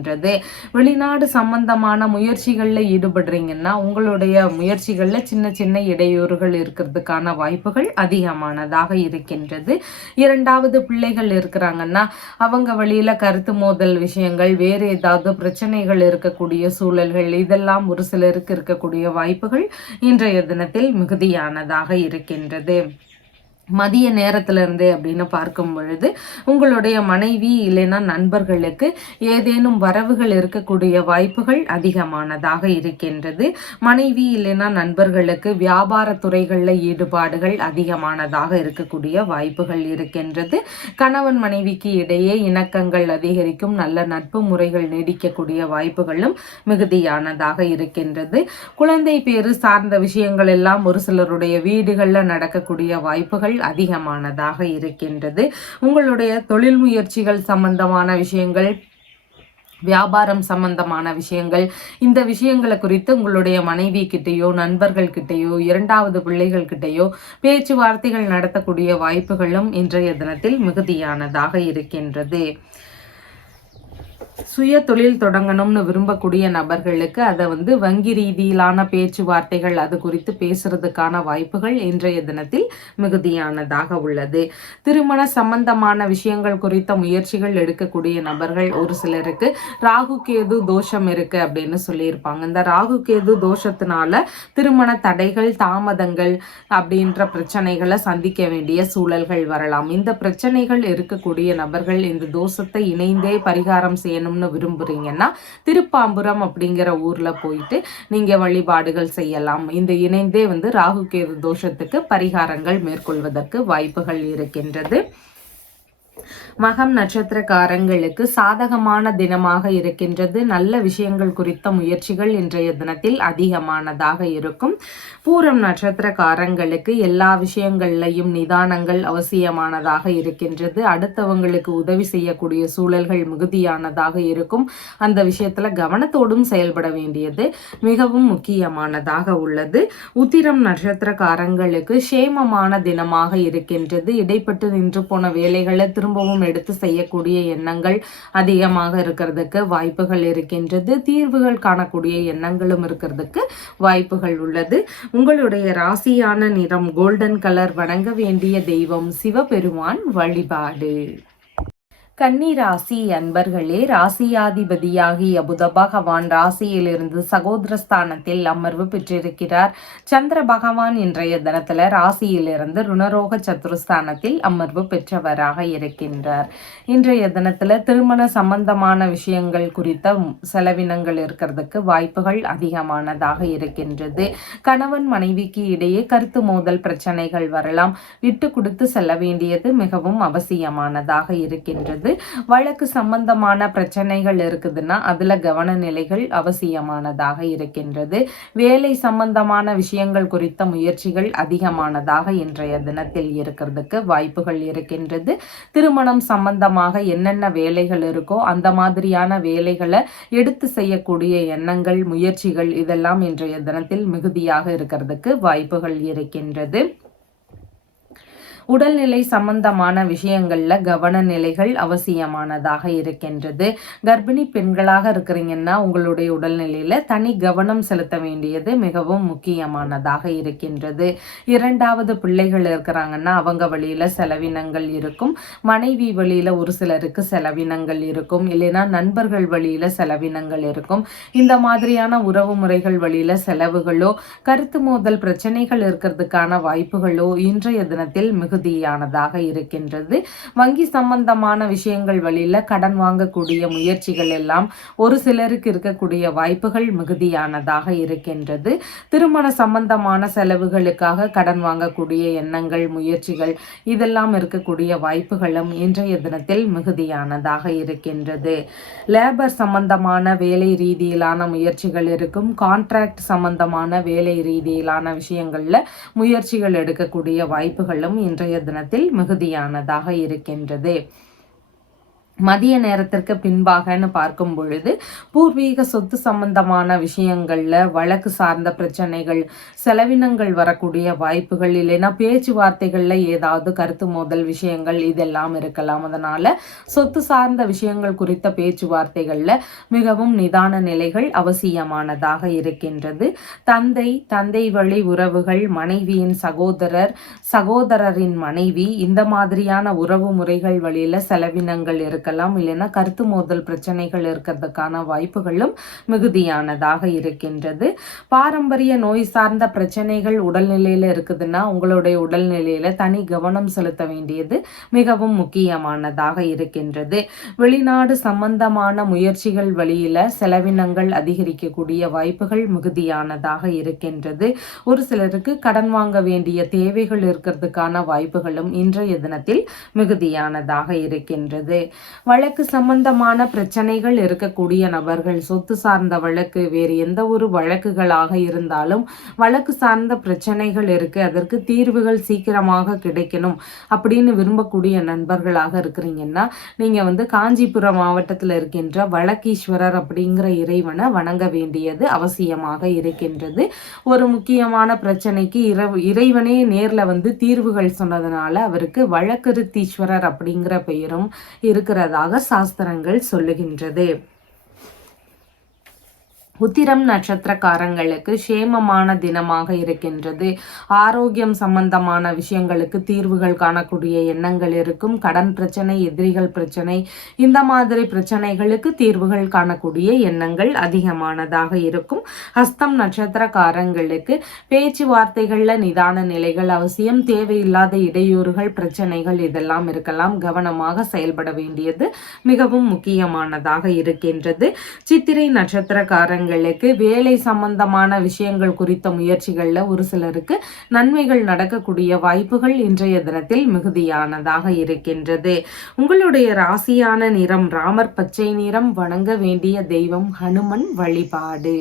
வெளிநாடு சம்பந்தமான முயற்சிகள்ல ஈடுபடுறீங்கன்னா உங்களுடைய முயற்சிகள்ல சின்ன சின்ன இடையூறுகள் இருக்கிறதுக்கான வாய்ப்புகள் அதிகமானதாக இருக்கின்றது. இரண்டாவது பிள்ளைகள் இருக்கிறாங்கன்னா அவங்க வழியில கருத்து மோதல் விஷயங்கள், வேறு ஏதாவது பிரச்சனைகள் இருக்கக்கூடிய சூழல்கள் இதெல்லாம் ஒரு சிலருக்கு இருக்கக்கூடிய வாய்ப்புகள் இன்றைய தினத்தில் மிகுதியானதாக இருக்கின்றது. மதிய நேரத்திலிருந்தே அப்படின்னு பார்க்கும் பொழுது உங்களுடைய மனைவி இல்லைன்னா நண்பர்களுக்கு ஏதேனும் வரவுகள் இருக்கக்கூடிய வாய்ப்புகள் அதிகமானதாக இருக்கின்றது. மனைவி இல்லைன்னா நண்பர்களுக்கு வியாபார துறைகளில் ஈடுபாடுகள் அதிகமானதாக இருக்கக்கூடிய வாய்ப்புகள் இருக்கின்றது. கணவன் மனைவிக்கு இடையே இணக்கங்கள் அதிகரிக்கும், நல்ல நட்பு முறைகள் நீடிக்கக்கூடிய வாய்ப்புகளும் மிகுதியானதாக இருக்கின்றது. குழந்தை பேரு சார்ந்த விஷயங்கள் எல்லாம் ஒரு சிலருடைய வீடுகளில் நடக்கக்கூடிய வாய்ப்புகள் அதிகமானதாக இருக்கின்றது. உங்களுடைய தொழில் முயற்சிகள் சம்பந்தமான விஷயங்கள், வியாபாரம் சம்பந்தமான விஷயங்கள், இந்த விஷயங்களை குறித்து உங்களுடைய மனைவி கிட்டையோ நண்பர்கள் கிட்டையோ இரண்டாவது பிள்ளைகள் கிட்டையோ பேச்சுவார்த்தைகள் நடத்தக்கூடிய வாய்ப்புகளும் இன்றைய தினத்தில் மிகுதியானதாக இருக்கின்றது. சுய தொழில் தொடங்கணும்னு விரும்பக்கூடிய நபர்களுக்கு அதை வங்கி ரீதியிலான பேச்சுவார்த்தைகள் அது குறித்து பேசுறதுக்கான வாய்ப்புகள் இன்றைய தினத்தில் மிகுதியானதாக உள்ளது. திருமண சம்பந்தமான விஷயங்கள் குறித்த முயற்சிகள் எடுக்கக்கூடிய நபர்கள் ஒரு சிலருக்கு ராகு கேது தோஷம் இருக்கு அப்படின்னு சொல்லியிருப்பாங்க. இந்த ராகு கேது தோஷத்தினால திருமண தடைகள், தாமதங்கள் அப்படின்ற பிரச்சனைகளை சந்திக்க வேண்டிய சூழல்கள் வரலாம். இந்த பிரச்சனைகள் இருக்கக்கூடிய நபர்கள் இந்த தோஷத்தை இணைந்தே பரிகாரம் செய்யணும்னு விரும்புறீங்கன்னா திருப்பாம்புரம் அப்படிங்கிற ஊர்ல போயிட்டு நீங்க வழிபாடுகள் செய்யலாம். இந்த இணைந்தே ராகு கேது தோஷத்துக்கு பரிகாரங்கள் மேற்கொள்வதற்கு வாய்ப்புகள் இருக்கின்றது. மகம் நட்சத்திரக்காரங்களுக்கு சாதகமான தினமாக இருக்கின்றது. நல்ல விஷயங்கள் குறித்த முயற்சிகள் இன்றைய தினத்தில் அதிகமானதாக இருக்கும். பூரம் நட்சத்திரக்காரங்களுக்கு எல்லா விஷயங்கள்லையும் நிதானங்கள் அவசியமானதாக இருக்கின்றது. அடுத்தவங்களுக்கு உதவி செய்யக்கூடிய சூழல்கள் மிகுதியானதாக இருக்கும். அந்த விஷயத்துல கவனத்தோடும் செயல்பட வேண்டியது மிகவும் முக்கியமானதாக உள்ளது. உத்திரம் நட்சத்திரக்காரங்களுக்கு சேமமான தினமாக இருக்கின்றது. இடைப்பட்டு நின்று போன வேலைகளை திரும்பவும் எடுத்து செய்யக்கூடிய எண்ணங்கள் அதிகமாக இருக்கிறதுக்கு வாய்ப்புகள் இருக்கின்றது. தீர்வுகள் காணக்கூடிய எண்ணங்களும் இருக்கிறதுக்கு வாய்ப்புகள் உள்ளது. உங்களுடைய ராசியான நிறம் கோல்டன் கலர். வணங்க வேண்டிய தெய்வம் சிவபெருமான் வழிபாடு. கன்னி ராசி அன்பர்களே, ராசியாதிபதியாகிய புத பகவான் ராசியிலிருந்து சகோதரஸ்தானத்தில் அமர்வு பெற்றிருக்கிறார். சந்திர பகவான் இன்றைய தினத்துல ராசியிலிருந்து ருணரோக சத்துருஸ்தானத்தில் அமர்வு பெற்றவராக இருக்கின்றார். இன்றைய தினத்துல திருமண சம்பந்தமான விஷயங்கள் குறித்த செலவினங்கள் இருக்கிறதுக்கு வாய்ப்புகள் அதிகமானதாக இருக்கின்றது. கணவன் மனைவிக்கு இடையே கருத்து மோதல் பிரச்சனைகள் வரலாம். விட்டு கொடுத்து செல்ல வேண்டியது மிகவும் அவசியமானதாக இருக்கின்றது. இருக்கின்றது. வழக்கு சம்பந்தமான பிரச்சனைகள் இருக்குதுன்னா அதில் கவனநிலைகள் அவசியமானதாக இருக்கின்றது. வேலை சம்பந்தமான விஷயங்கள் குறித்த முயற்சிகள் அதிகமானதாக இன்றைய தினத்தில் இருக்கிறதுக்கு வாய்ப்புகள் இருக்கின்றது. திருமணம் சம்பந்தமாக என்னென்ன வேலைகள் இருக்கோ அந்த மாதிரியான வேலைகளை எடுத்து செய்யக்கூடிய எண்ணங்கள், முயற்சிகள் இதெல்லாம் இன்றைய தினத்தில் மிகுதியாக இருக்கிறதுக்கு வாய்ப்புகள் இருக்கின்றது. உடல்நிலை சம்பந்தமான விஷயங்கள்ல கவனநிலைகள் அவசியமானதாக இருக்கின்றது. கர்ப்பிணி பெண்களாக இருக்கிறீங்கன்னா உங்களுடைய உடல்நிலையில தனி கவனம் செலுத்த வேண்டியது மிகவும் முக்கியமானதாக இருக்கின்றது. இரண்டாவது பிள்ளைகள் இருக்கிறாங்கன்னா அவங்க வழியில செலவினங்கள் இருக்கும். மனைவி வழியில ஒரு சிலருக்கு செலவினங்கள் இருக்கும். இல்லைன்னா நண்பர்கள் வழியில செலவினங்கள் இருக்கும். இந்த மாதிரியான உறவு முறைகள் வழியில செலவுகளோ கருத்து மோதல் பிரச்சனைகள் இருக்கிறதுக்கான வாய்ப்புகளோ இன்றைய தினத்தில் மிகுதியானதாக இருக்கின்றது. வங்கி சம்பந்தமான விஷயங்கள் வழியில கடன் வாங்கக்கூடிய முயற்சிகள் எல்லாம் ஒரு சிலருக்கு இருக்கக்கூடிய வாய்ப்புகள் மிகுதியானதாக இருக்கின்றது. திருமண சம்பந்தமான செலவுகளுக்காக கடன் வாங்கக்கூடிய எண்ணங்கள், முயற்சிகள் இதெல்லாம் இருக்கக்கூடிய வாய்ப்புகளும் இன்றைய தினத்தில் மிகுதியானதாக இருக்கின்றது. லேபர் சம்பந்தமான வேலை ரீதியிலான முயற்சிகள் இருக்கும். கான்ட்ராக்ட் சம்பந்தமான வேலை ரீதியிலான விஷயங்கள்ல முயற்சிகள் எடுக்கக்கூடிய வாய்ப்புகளும் இன்றைய தினத்தில் மிகுதியானதாக இருக்கின்றது. மதிய நேரத்திற்கு பின்பாகன்னு பார்க்கும் பொழுது பூர்வீக சொத்து சம்பந்தமான விஷயங்கள்ல வழக்கு சார்ந்த பிரச்சனைகள், செலவினங்கள் வரக்கூடிய வாய்ப்புகள், இல்லைன்னா பேச்சுவார்த்தைகள்ல ஏதாவது கருத்து மோதல் விஷயங்கள் இதெல்லாம் இருக்கலாம். அதனால சொத்து சார்ந்த விஷயங்கள் குறித்த பேச்சுவார்த்தைகள்ல மிகவும் நிதான நிலைகள் அவசியமானதாக இருக்கின்றது. தந்தை வழி உறவுகள், மனைவியின் சகோதரர், சகோதரரின் மனைவி இந்த மாதிரியான உறவு முறைகள் வழியில செலவினங்கள் இருக்கலாம். இல்லைன்னா கருத்து மோதல் பிரச்சனைகள் இருக்கிறதுக்கான வாய்ப்புகளும் மிகுதியானதாக இருக்கின்றது. பாரம்பரிய நோய் சார்ந்த பிரச்சனைகள் உடல்நிலையில இருக்குதுன்னா உங்களுடைய உடல்நிலையில தனி கவனம் செலுத்த வேண்டியது மிகவும் முக்கியமானதாக இருக்கின்றது. வெளிநாடு சம்பந்தமான முயற்சிகள் வழியில செலவினங்கள் அதிகரிக்கக்கூடிய வாய்ப்புகள் மிகுதியானதாக இருக்கின்றது. ஒரு சிலருக்கு கடன் வாங்க வேண்டிய தேவைகள் இருக்கிறதுக்கான வாய்ப்புகளும் இன்றைய தினத்தில் மிகுதியானதாக இருக்கின்றது. வழக்கு சம்பந்தமான பிரச்சனைகள் இருக்கக்கூடிய நபர்கள், சொத்து சார்ந்த வழக்கு, வேறு எந்த ஒரு வழக்குகளாக இருந்தாலும் வழக்கு சார்ந்த பிரச்சனைகள் இருக்கு, அதற்கு தீர்வுகள் சீக்கிரமாக கிடைக்கணும் அப்படின்னு விரும்பக்கூடிய நண்பர்களாக இருக்கிறீங்கன்னா நீங்க காஞ்சிபுரம் மாவட்டத்தில் இருக்கின்ற வழக்கீஸ்வரர் அப்படிங்கிற இறைவனை வணங்க வேண்டியது அவசியமாக இருக்கின்றது. ஒரு முக்கியமான பிரச்சனைக்கு இறைவனே நேர்ல தீர்வுகள் சொன்னதுனால அவருக்கு வழக்கருத்தீஸ்வரர் அப்படிங்கிற பெயரும் இருக்கிறதாக சாஸ்திரங்கள் சொல்லுகின்றது. உத்திரம் நட்சத்திரக்காரங்களுக்கு சேமமான தினமாக இருக்கின்றது. ஆரோக்கியம் சம்பந்தமான விஷயங்களுக்கு தீர்வுகள் காணக்கூடிய எண்ணங்கள் இருக்கும். கடன் பிரச்சனை, எதிரிகள் பிரச்சனை இந்த மாதிரி பிரச்சனைகளுக்கு தீர்வுகள் காணக்கூடிய எண்ணங்கள் அதிகமானதாக இருக்கும். ஹஸ்தம் நட்சத்திரக்காரங்களுக்கு பேச்சுவார்த்தைகள்ல நிதான நிலைகள் அவசியம். தேவையில்லாத இடையூறுகள், பிரச்சனைகள் இதெல்லாம் இருக்கலாம். கவனமாக செயல்பட வேண்டியது மிகவும் முக்கியமானதாக இருக்கின்றது. சித்திரை நட்சத்திரக்காரங்களுக்கு வேலை சம்பந்தமான விஷயங்கள் குறித்த முயற்சிகள்ல ஒரு சிலருக்கு நன்மைகள் நடக்கக்கூடிய வாய்ப்புகள் இன்றைய தினத்தில் மிகுதியானதாக இருக்கின்றது. உங்களுடைய ராசியான நிறம் ராமர் பச்சை நிறம். வணங்க வேண்டிய தெய்வம் ஹனுமன் வழிபாடு.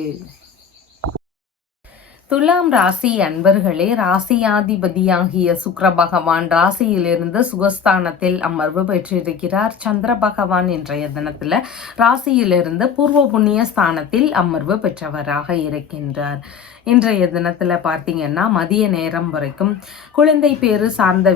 துலாம் ராசி அன்பர்களே, ராசியாதிபதியாகிய சுக்கிர பகவான் ராசியிலிருந்து சுகஸ்தானத்தில் அமர்வு பெற்றிருக்கிறார். சந்திர பகவான் இன்றைய தினத்துல ராசியிலிருந்து பூர்வ புண்ணிய ஸ்தானத்தில் அமர்வு பெற்றவராக இருக்கின்றார். இன்றைய தினத்துல பார்த்தீங்கன்னா மதிய நேரம் வரைக்கும் குழந்தை பேரு சார்ந்த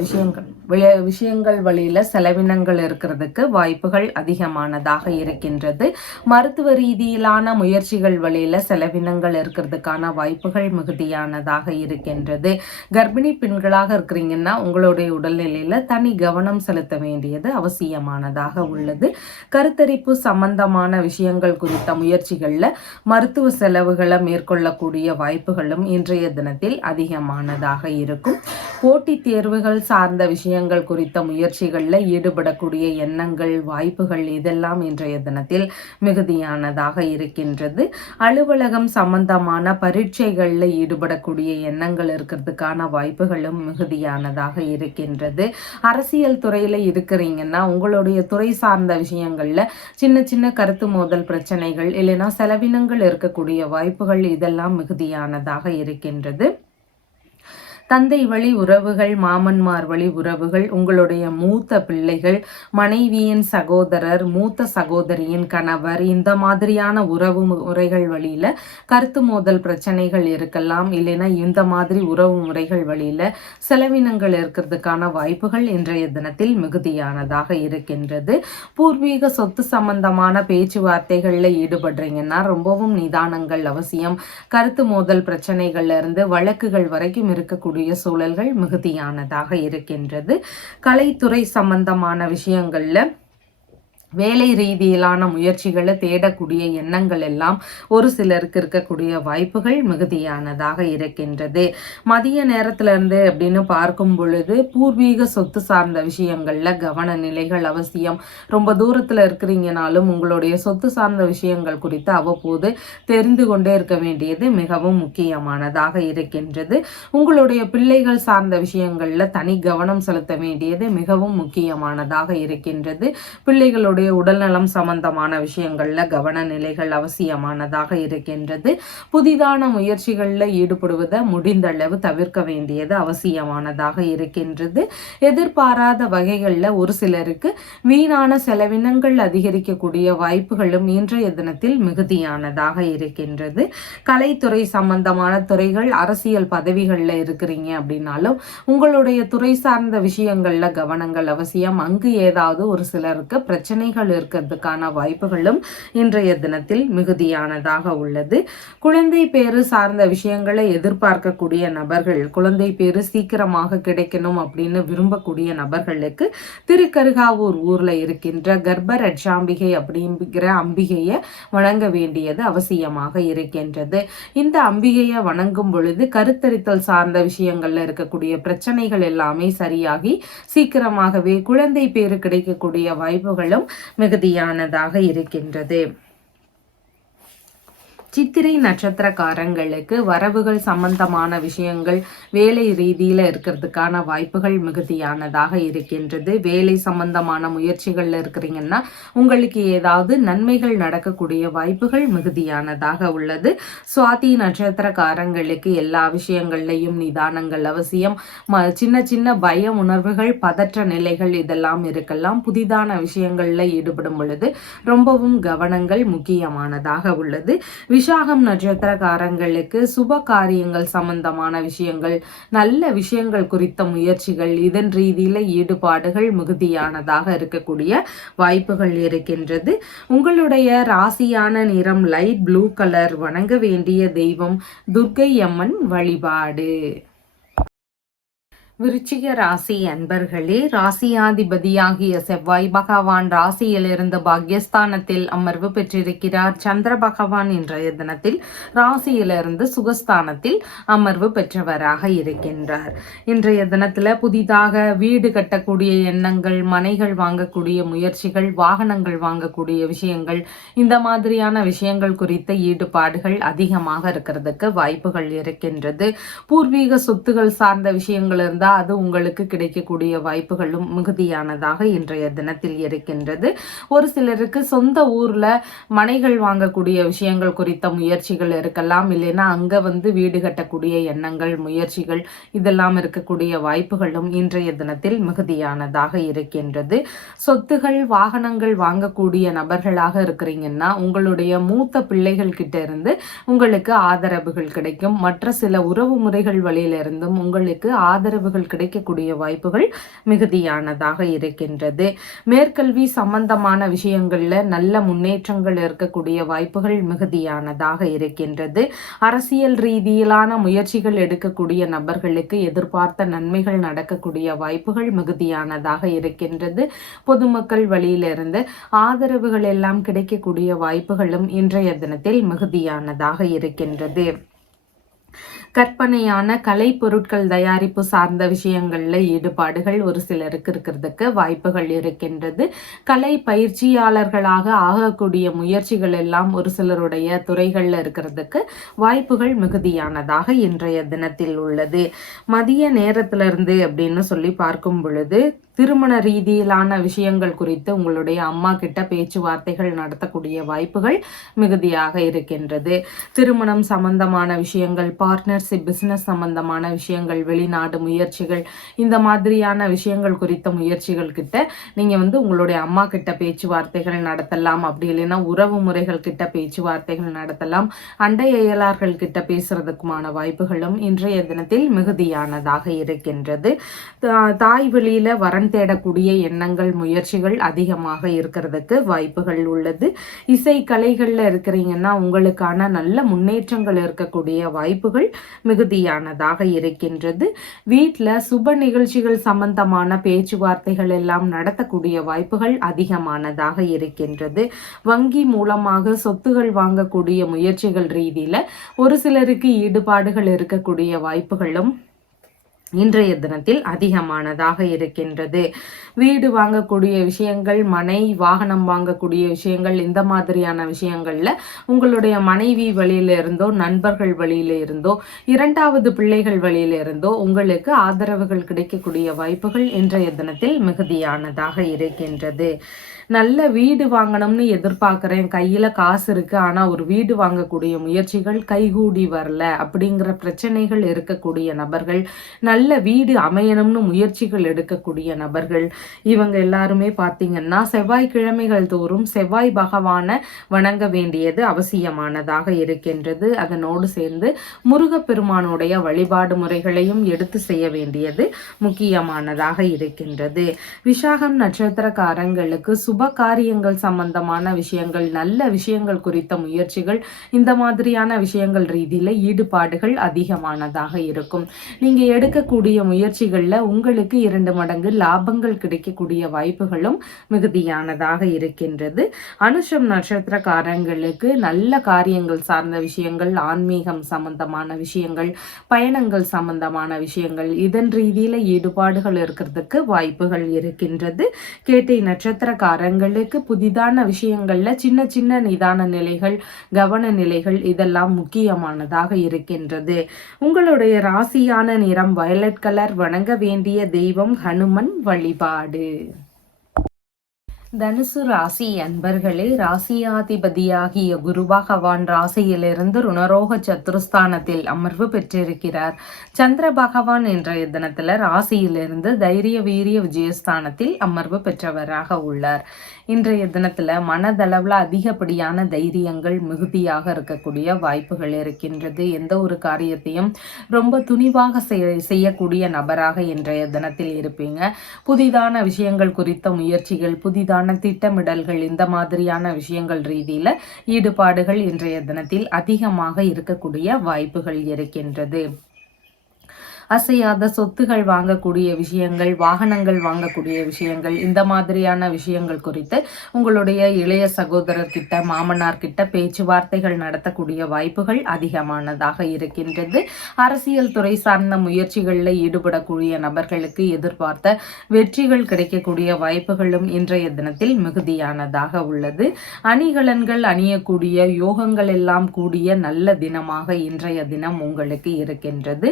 விஷயங்கள் வழியில செலவினங்கள் இருக்கிறதுக்கு வாய்ப்புகள் அதிகமானதாக இருக்கின்றது. மருத்துவ ரீதியிலான முயற்சிகள் வழியில செலவினங்கள் இருக்கிறதுக்கான வாய்ப்புகள் மிகுதியானதாக இருக்கின்றது. கர்ப்பிணி பெண்களாக இருக்கிறீங்கன்னா உங்களுடைய உடல்நிலையில தனி கவனம் செலுத்த வேண்டியது அவசியமானதாக உள்ளது. கருத்தரிப்பு சம்பந்தமான விஷயங்கள் குறித்த முயற்சிகள்ல மருத்துவ செலவுகளை மேற்கொள்ளக்கூடிய வாய்ப்புகளும் இன்றைய தினத்தில் அதிகமானதாக இருக்கும். போட்டித் தேர்வுகள் சார்ந்த விஷயங்கள் குறித்த முயற்சிகளில் ஈடுபடக்கூடிய எண்ணங்கள், வாய்ப்புகள் இதெல்லாம் இன்றைய தினத்தில் மிகுதியானதாக இருக்கின்றது. அலுவலகம் சம்பந்தமான பரீட்சைகளில் ஈடுபடக்கூடிய எண்ணங்கள் இருக்கிறதுக்கான வாய்ப்புகளும் மிகுதியானதாக இருக்கின்றது. அரசியல் துறையில் இருக்கிறீங்கன்னா உங்களுடைய துறை சார்ந்த விஷயங்களில் சின்ன சின்ன கருத்து மோதல் பிரச்சனைகள் இல்லைன்னா செலவினங்கள் இருக்கக்கூடிய வாய்ப்புகள் இதெல்லாம் மிகுதியானதாக இருக்கின்றது. தந்தை வழி உறவுகள், மாமன்மார் வழி உறவுகள், உங்களுடைய மூத்த பிள்ளைகள், மனைவியின் சகோதரர், மூத்த சகோதரியின் கணவர், இந்த மாதிரியான உறவு முறைகள் வழியில கருத்து மோதல் பிரச்சனைகள் இருக்கலாம். இல்லைன்னா இந்த மாதிரி உறவு முறைகள் வழியில செலவினங்கள் இருக்கிறதுக்கான வாய்ப்புகள் இன்றைய தினத்தில் மிகுதியானதாக இருக்கின்றது. பூர்வீக சொத்து சம்பந்தமான பேச்சுவார்த்தைகளில் ஈடுபடுறீங்கன்னா ரொம்பவும் நிதானங்கள் அவசியம். கருத்து மோதல் பிரச்சனைகள்ல இருந்து வழக்குகள் வரைக்கும் இருக்கக்கூடிய சூழல்கள் மிகுதியானதாக இருக்கின்றது. கலைத்துறை சம்பந்தமான விஷயங்கள்ல வேலை ரீதியிலான முயற்சிகளை தேடக்கூடிய எண்ணங்கள் எல்லாம் ஒரு சிலருக்கு இருக்கக்கூடிய வாய்ப்புகள் மிகுதியானதாக இருக்கின்றது. மதிய நேரத்திலிருந்து அப்படின்னு பார்க்கும் பொழுது பூர்வீக சொத்து சார்ந்த விஷயங்கள்ல கவன நிலைகள் அவசியம். ரொம்ப தூரத்தில் இருக்கிறீங்கனாலும் உங்களுடைய சொத்து சார்ந்த விஷயங்கள் குறித்து அவ்வப்போது தெரிந்து கொண்டே இருக்க வேண்டியது மிகவும் முக்கியமானதாக இருக்கின்றது. உங்களுடைய பிள்ளைகள் சார்ந்த விஷயங்கள்ல தனி கவனம் செலுத்த வேண்டியது மிகவும் முக்கியமானதாக இருக்கின்றது. பிள்ளைகளுடைய உடல்நலம் சம்பந்தமான விஷயங்கள்ல கவன நிலைகள் அவசியமானதாக இருக்கின்றது. புதிதான முயற்சிகளில் ஈடுபடுவதை முடிந்தளவு தவிர்க்க வேண்டியது அவசியமானதாக இருக்கின்றது. எதிர்பாராத வகைகளில் ஒரு சிலருக்கு வீணான செலவினங்கள் அதிகரிக்கக்கூடிய வாய்ப்புகளும் இன்றைய தினத்தில் மிகுதியானதாக இருக்கின்றது. கலைத்துறை சம்பந்தமான துறைகள், அரசியல் பதவிகளில் இருக்கிறீங்க அப்படின்னாலும் உங்களுடைய துறை சார்ந்த விஷயங்கள்ல கவனங்கள் அவசியம். அங்கு ஏதாவது ஒரு சிலருக்கு பிரச்சனைகள் இருக்கிறதுக்கான வாய்ப்புகளும் இன்றைய தினத்தில் மிகுதியானதாக உள்ளது. குழந்தை பேரு சார்ந்த விஷயங்களை எதிர்பார்க்கக்கூடிய நபர்கள், குழந்தை பேரு சீக்கிரமாக கிடைக்கணும் அப்படின்னு விரும்பக்கூடிய நபர்களுக்கு திருக்கருகாவூர் ஊர்ல இருக்கின்ற கர்ப்ப ரட்சாம்பிகை அப்படிங்கிற அம்பிகையை வணங்க வேண்டியது அவசியமாக இருக்கின்றது. இந்த அம்பிகையை வணங்கும் பொழுது கருத்தரித்தல் சார்ந்த விஷயங்கள்ல இருக்கக்கூடிய பிரச்சனைகள் எல்லாமே சரியாகி சீக்கிரமாகவே குழந்தை பேரு கிடைக்கக்கூடிய வாய்ப்புகளும் மிகுதியானதாக இருக்கின்றது. சித்திரை நட்சத்திரக்காரங்களுக்கு வரவுகள் சம்பந்தமான விஷயங்கள் வேலை ரீதியில் இருக்கிறதுக்கான வாய்ப்புகள் மிகுதியானதாக இருக்கின்றது. வேலை சம்பந்தமான முயற்சிகள்ல இருக்கிறீங்கன்னா உங்களுக்கு ஏதாவது நன்மைகள் நடக்கக்கூடிய வாய்ப்புகள் மிகுதியானதாக உள்ளது. சுவாதி நட்சத்திரக்காரங்களுக்கு எல்லா விஷயங்கள்லையும் நிதானங்கள் அவசியம். சின்ன சின்ன பய உணர்வுகள், பதற்ற நிலைகள் இதெல்லாம் இருக்கலாம். புதிதான விஷயங்கள்ல ஈடுபடும் பொழுது ரொம்பவும் கவனங்கள் முக்கியமானதாக உள்ளது. விசாகம் நட்சத்திரக்காரங்களுக்கு சுப காரியங்கள் சம்பந்தமான விஷயங்கள், நல்ல விஷயங்கள் குறித்த முயற்சிகள், இதன் ரீதியில ஈடுபாடுகள் மிகுதியானதாக இருக்கக்கூடிய வாய்ப்புகள் இருக்கின்றது. உங்களுடைய ராசியான நிறம் லைட் ப்ளூ கலர். வணங்க வேண்டிய தெய்வம் துர்க்கை அம்மன் வழிபாடு. விருச்சிக ராசி அன்பர்களே, ராசியாதிபதியாகிய செவ்வாய் பகவான் ராசியிலிருந்து பாக்யஸ்தானத்தில் அமர்வு பெற்றிருக்கிறார். சந்திர பகவான் இன்றைய தினத்தில் ராசியிலிருந்து சுகஸ்தானத்தில் அமர்வு பெற்றவராக இருக்கின்றார். இன்றைய தினத்துல புதிதாக வீடு கட்டக்கூடிய எண்ணங்கள், மனைகள் வாங்கக்கூடிய முயற்சிகள், வாகனங்கள் வாங்கக்கூடிய விஷயங்கள், இந்த மாதிரியான விஷயங்கள் குறித்த ஈடுபாடுகள் அதிகமாக இருக்கிறதுக்கு வாய்ப்புகள் இருக்கின்றது. பூர்வீக சொத்துகள் சார்ந்த விஷயங்கள் இருந்தால் அது உங்களுக்கு கிடைக்கக்கூடிய வாய்ப்புகளும் மிகுதியானதாக இன்றைய தினத்தில் இருக்கின்றது. ஒரு சிலருக்கு சொந்த ஊர்ல மனைகள் வாங்கக்கூடிய விஷயங்கள் குறித்த முயற்சிகள் இருக்கலாம். இல்லைன்னா அங்க வீடு கட்டக்கூடிய எண்ணங்கள், முயற்சிகள் இதெல்லாம் இருக்கக்கூடிய வாய்ப்புகளும் இன்றைய தினத்தில் மிகுதியானதாக இருக்கின்றது. சொத்துகள், வாகனங்கள் வாங்கக்கூடிய நபர்களாக இருக்கிறீங்கன்னா உங்களுடைய மூத்த பிள்ளைகள் கிட்ட இருந்து உங்களுக்கு ஆதரவுகள் கிடைக்கும். மற்ற சில உறவு முறைகள் வழியிலிருந்தும் உங்களுக்கு ஆதரவுகள் கிடைக்கக்கூடிய வாய்ப்புகள் மிகுதியானதாக இருக்கின்றது. மேற்கல்வி சம்பந்தமான விஷயங்கள்ல நல்ல முன்னேற்றங்கள் இருக்கக்கூடிய வாய்ப்புகள் மிகுதியானதாக இருக்கின்றது. அரசியல் ரீதியிலான முயற்சிகள் எடுக்கக்கூடிய நபர்களுக்கு எதிர்பார்த்த நன்மைகள் நடக்கக்கூடிய வாய்ப்புகள் மிகுதியானதாக இருக்கின்றது. பொதுமக்கள் வழியிலிருந்து ஆதரவுகள் எல்லாம் கிடைக்கக்கூடிய வாய்ப்புகளும் இன்றைய தினத்தில் மிகுதியானதாக இருக்கின்றது. கற்பனையான கலை பொருட்கள் தயாரிப்பு சார்ந்த விஷயங்கள்ல ஈடுபாடுகள் ஒரு சிலருக்கு இருக்கிறதுக்கு வாய்ப்புகள் இருக்கின்றது. கலை பயிற்சியாளர்களாக ஆகக்கூடிய முயற்சிகள் எல்லாம் ஒரு சிலருடைய துறைகள்ல இருக்கிறதுக்கு வாய்ப்புகள் மிகுதியானதாக இன்றைய தினத்தில் உள்ளது. மதிய நேரத்திலிருந்து அப்படின்னு சொல்லி பார்க்கும் பொழுது திருமண ரீதியிலான விஷயங்கள் குறித்து உங்களுடைய அம்மா கிட்ட பேச்சுவார்த்தைகள் நடத்தக்கூடிய வாய்ப்புகள் மிகுதியாக இருக்கின்றது. திருமணம் சம்பந்தமான விஷயங்கள், பார்ட்னர்ஷிப், பிசினஸ் சம்பந்தமான விஷயங்கள், வெளிநாடு முயற்சிகள், இந்த மாதிரியான விஷயங்கள் குறித்த முயற்சிகள் கிட்ட நீங்க உங்களுடைய அம்மா கிட்ட பேச்சுவார்த்தைகள் நடத்தலாம். அப்படி இல்லைன்னா உறவு முறைகள் கிட்ட பேச்சுவார்த்தைகள் நடத்தலாம். அண்டை அயலார்கள் கிட்ட பேசுறதுக்குமான வாய்ப்புகளும் இன்றைய தினத்தில் மிகுதியானதாக இருக்கின்றது. தாய் வெளியில வரன் தேடக்கூடிய எண்ணங்கள், முயற்சிகள் அதிகமாக இருக்கிறதுக்கு வாய்ப்புகள் உள்ளது. இசை கலைகள்ல இருக்கிறீங்கன்னா உங்களுக்கான நல்ல முன்னேற்றங்கள் இருக்கக்கூடிய வாய்ப்புகள் மிகுதியானதாக இருக்கின்றது. வீட்டில் சுப நிகழ்ச்சிகள் சம்பந்தமான பேச்சுவார்த்தைகள் எல்லாம் நடத்தக்கூடிய வாய்ப்புகள் அதிகமானதாக இருக்கின்றது. வங்கி மூலமாக சொத்துகள் வாங்கக்கூடிய முயற்சிகள் ரீதியில ஒரு சிலருக்கு ஈடுபாடுகள் இருக்கக்கூடிய வாய்ப்புகளும் இன்றைய தினத்தில் அதிகமானதாக இருக்கின்றது. வீடு வாங்கக்கூடிய விஷயங்கள், மனை வாகனம் வாங்கக்கூடிய விஷயங்கள், இந்த மாதிரியான விஷயங்கள்ல உங்களுடைய மனைவி வழியில இருந்தோ, நண்பர்கள் வழியில இருந்தோ, இரண்டாவது பிள்ளைகள் வழியில இருந்தோ உங்களுக்கு ஆதரவுகள் கிடைக்கக்கூடிய வாய்ப்புகள் இன்றைய தினத்தில் மிகுதியானதாக இருக்கின்றது. நல்ல வீடு வாங்கணும்னு எதிர்பார்க்குறேன், கையில் காசு இருக்குது, ஆனால் ஒரு வீடு வாங்கக்கூடிய முயற்சிகள் கைகூடி வரல அப்படிங்கிற பிரச்சனைகள் இருக்கக்கூடிய நபர்கள், நல்ல வீடு அமையணும்னு முயற்சிகள் எடுக்கக்கூடிய நபர்கள், இவங்க எல்லாருமே பார்த்தீங்கன்னா செவ்வாய்க்கிழமைகள் தோறும் செவ்வாய் பகவானை வணங்க வேண்டியது அவசியமானதாக இருக்கின்றது. அதனோடு சேர்ந்து முருகப்பெருமானுடைய வழிபாடு முறைகளையும் எடுத்து செய்ய வேண்டியது முக்கியமானதாக இருக்கின்றது. விசாகம் நட்சத்திரக்காரங்களுக்கு சுப காரியங்கள் சம்பந்தமான விஷயங்கள், நல்ல விஷயங்கள் குறித்த முயற்சிகள், இந்த மாதிரியான விஷயங்கள் ரீதியில ஈடுபாடுகள் அதிகமானதாக இருக்கும். நீங்க எடுக்கக்கூடிய முயற்சிகள்ல உங்களுக்கு 2 மடங்கு லாபங்கள் கிடைக்கக்கூடிய வாய்ப்புகளும் மிகுதியானதாக இருக்கின்றது. அனுஷம் நட்சத்திரக்காரங்களுக்கு நல்ல காரியங்கள் சார்ந்த விஷயங்கள், ஆன்மீகம் சம்பந்தமான விஷயங்கள், பயணங்கள் சம்பந்தமான விஷயங்கள், இதன் ரீதியில ஈடுபாடுகள் இருக்கிறதுக்கு வாய்ப்புகள் இருக்கின்றது. கேட்டை நட்சத்திரக்காரங்களுக்கு புதிதான விஷயங்கள்ல சின்ன சின்ன நிதான நிலைகள், கவன நிலைகள் இதெல்லாம் முக்கியமானதாக இருக்கின்றது. உங்களுடைய ராசியான நிறம் வயலட் கலர். வணங்க வேண்டிய தெய்வம் ஹனுமன் வழிபாடு. தனுசு ராசி அன்பர்களே, ராசியாதிபதியாகிய குரு பகவான் ராசியிலிருந்து ருணரோக சத்துருஸ்தானத்தில் அமர்வு பெற்றிருக்கிறார். சந்திர பகவான் இன்றைய தினத்துல ராசியிலிருந்து தைரிய வீரிய விஜயஸ்தானத்தில் அமர்வு பெற்றவராக உள்ளார். இன்றைய தினத்துல மனதளவுல அதிகப்படியான தைரியங்கள் மிகுதியாக இருக்கக்கூடிய வாய்ப்புகள் இருக்கின்றது. எந்த ஒரு காரியத்தையும் ரொம்ப துணிவாக செய்யக்கூடிய நபராக இன்றைய தினத்தில் இருப்பீங்க. புதிதான விஷயங்கள் குறித்த முயற்சிகள், புதிதான திட்டமிடல்கள், இந்த மாதிரியான விஷயங்கள் ரீதியில ஈடுபாடுகள் இன்றைய தினத்தில் அதிகமாக இருக்கக்கூடிய வாய்ப்புகள் இருக்கின்றது. அசையாத சொத்துகள் வாங்கக்கூடிய விஷயங்கள், வாகனங்கள் வாங்கக்கூடிய விஷயங்கள், இந்த மாதிரியான விஷயங்கள் குறித்து உங்களுடைய இளைய சகோதரர்கிட்ட, மாமனார்கிட்ட பேச்சுவார்த்தைகள் நடத்தக்கூடிய வாய்ப்புகள் அதிகமானதாக இருக்கின்றது. அரசியல் துறை சார்ந்த முயற்சிகளில் ஈடுபடக்கூடிய நபர்களுக்கு எதிர்பார்த்த வெற்றிகள் கிடைக்கக்கூடிய வாய்ப்புகளும் இன்றைய தினத்தில் மிகுதியானதாக உள்ளது. அணிகலன்கள் அணியக்கூடிய யோகங்கள் எல்லாம் கூடிய நல்ல தினமாக இன்றைய தினம் உங்களுக்கு இருக்கின்றது.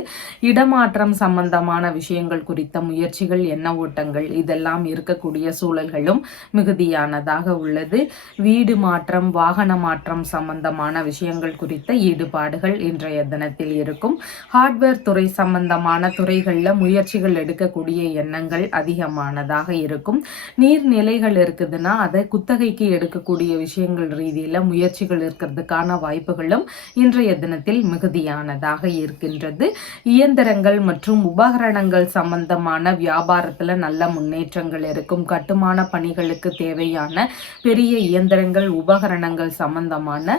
இடமாற்றம் சம்பந்தமான விஷயங்கள் குறித்த முயற்சிகள், எண்ண ஓட்டங்கள் இதெல்லாம் இருக்கக்கூடிய சூழல்களும் மிகுதியானதாக உள்ளது. வீடு மாற்றம், வாகன மாற்றம் சம்பந்தமான விஷயங்கள் குறித்த ஈடுபாடுகள் இன்றைய தினத்தில் இருக்கும். ஹார்ட்வேர் துறை சம்பந்தமான துறைகளில் முயற்சிகள் எடுக்கக்கூடிய எண்ணங்கள் அதிகமானதாக இருக்கும். நீர்நிலைகள் இருக்குதுன்னா அதை குத்தகைக்கு எடுக்கக்கூடிய விஷயங்கள் ரீதியில் முயற்சிகள் இருக்கிறதுக்கான வாய்ப்புகளும் இன்றைய தினத்தில் மிகுதியானதாக இருக்கின்றது. இயந்திரங்கள் மற்றும் உபகரணங்கள் சம்பந்தமான வியாபாரத்தில் நல்ல முன்னேற்றங்கள் இருக்கும். கட்டுமான பணிகளுக்கு தேவையான பெரிய இயந்திரங்கள், உபகரணங்கள் சம்பந்தமான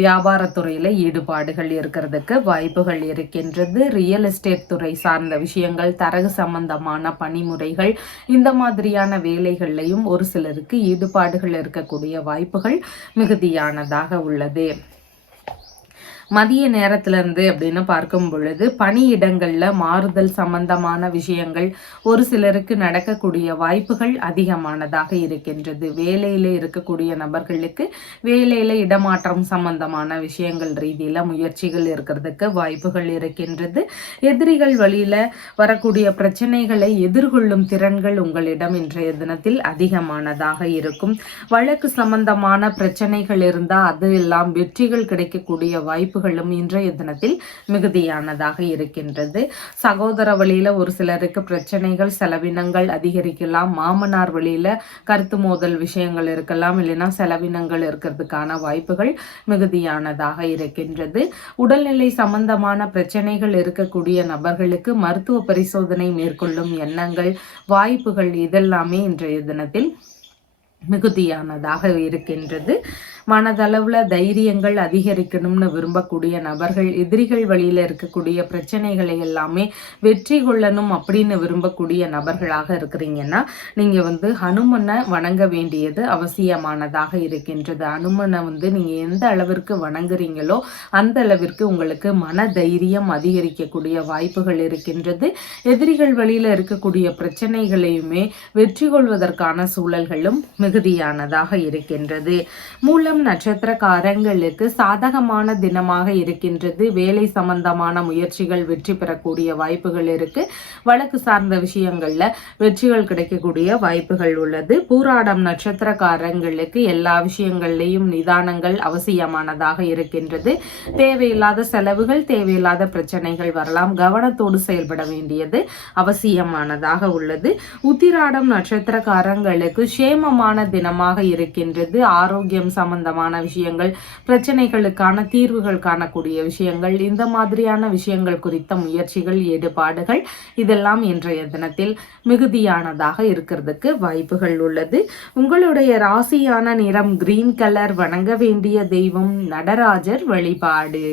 வியாபாரத்துறையில் ஈடுபாடுகள் இருக்கிறதுக்கு வாய்ப்புகள் இருக்கின்றது. ரியல் எஸ்டேட் துறை சார்ந்த விஷயங்கள், தரகு சம்பந்தமான பணிமுறைகள், இந்த மாதிரியான வேலைகள்லையும் ஒரு சிலருக்கு ஈடுபாடுகள் இருக்கக்கூடிய வாய்ப்புகள் மிகுதியானதாக உள்ளது. மதிய நேரத்திலிருந்து அப்படின்னு பார்க்கும் பொழுது பணியிடங்கள்ல மாறுதல் சம்பந்தமான விஷயங்கள் ஒரு சிலருக்கு நடக்கக்கூடிய வாய்ப்புகள் அதிகமானதாக இருக்கின்றது. வேலையில இருக்கக்கூடிய நபர்களுக்கு வேலையில இடமாற்றம் சம்பந்தமான விஷயங்கள் ரீதியில முயற்சிகள் இருக்கிறதுக்கு வாய்ப்புகள் இருக்கின்றது. எதிரிகள் வழியில வரக்கூடிய பிரச்சனைகளை எதிர்கொள்ளும் திறன்கள் உங்களிடம் இன்றைய தினத்தில் அதிகமானதாக இருக்கும். வழக்கு சம்பந்தமான பிரச்சனைகள் இருந்தால் அது எல்லாம் வெற்றிகள் கிடைக்கக்கூடிய வாய்ப்புகளும் இன்றைய தினத்தில் மிகுதியானதாக இருக்கின்றது. சகோதர வழியில ஒரு சிலருக்கு பிரச்சனைகள் செலவினங்கள் அதிகரிக்கலாம். மாமனார் வழியில கருத்து மோதல் விஷயங்கள் இருக்கலாம், இல்லைன்னா செலவினங்கள் இருக்கிறதுக்கான வாய்ப்புகள் மிகுதியானதாக இருக்கின்றது. உடல்நிலை சம்பந்தமான பிரச்சனைகள் இருக்கக்கூடிய நபர்களுக்கு மருத்துவ பரிசோதனை மேற்கொள்ளும் எண்ணங்கள் வாய்ப்புகள் இதெல்லாமே இன்றைய தினத்தில் மிகுதியானதாக இருக்கின்றது. மனதளவுல தைரியங்கள் அதிகரிக்கணும்னு விரும்பக்கூடிய நபர்கள் எதிரிகள் வழியில இருக்கக்கூடிய பிரச்சனைகளை எல்லாமே வெற்றி கொள்ளணும் அப்படின்னு விரும்பக்கூடிய நபர்களாக இருக்கிறீங்கன்னா நீங்க ஹனுமனை வணங்க வேண்டியது அவசியமானதாக இருக்கின்றது. ஹனுமனை நீங்க எந்த அளவிற்கு வணங்குறீங்களோ அந்த அளவிற்கு உங்களுக்கு மன தைரியம் அதிகரிக்கக்கூடிய வாய்ப்புகள் இருக்கின்றது. எதிரிகள் வழியில இருக்கக்கூடிய பிரச்சனைகளையுமே வெற்றி கொள்வதற்கான சூழல்களும் மிகுதியானதாக இருக்கின்றது. மூலம் நட்சத்திரக்காரங்களுக்கு சாதகமான தினமாக இருக்கின்றது. வேலை சம்பந்தமான முயற்சிகள் வெற்றி பெறக்கூடிய வாய்ப்புகள் இருக்கு. வழக்கு சார்ந்த விஷயங்கள்ல வெற்றிகள் கிடைக்கக்கூடிய வாய்ப்புகள் உள்ளது. பூராடம் நட்சத்திரக்காரங்களுக்கு எல்லா விஷயங்கள்லையும் நிதானங்கள் அவசியமானதாக இருக்கின்றது. தேவையில்லாத செலவுகள் தேவையில்லாத பிரச்சனைகள் வரலாம். கவனத்தோடு செயல்பட வேண்டியது அவசியமானதாக உள்ளது. உத்திராடம் நட்சத்திரக்காரங்களுக்கு சேமமான தினமாக இருக்கின்றது. ஆரோக்கியம் சம்பந்தமான விஷயங்கள், பிரச்சனைகளுக்கான தீர்வுகள் காணக்கூடிய விஷயங்கள், இந்த மாதிரியான விஷயங்கள் குறித்த முயற்சிகள் ஈடுபாடுகள் இதெல்லாம் இன்றைய தினத்தில் மிகுதியானதாக இருக்கிறதுக்கு வாய்ப்புகள் உள்ளது. உங்களுடைய ராசியான நிறம் கிரீன் கலர். வணங்க வேண்டிய தெய்வம் நடராஜர் வழிபாடு.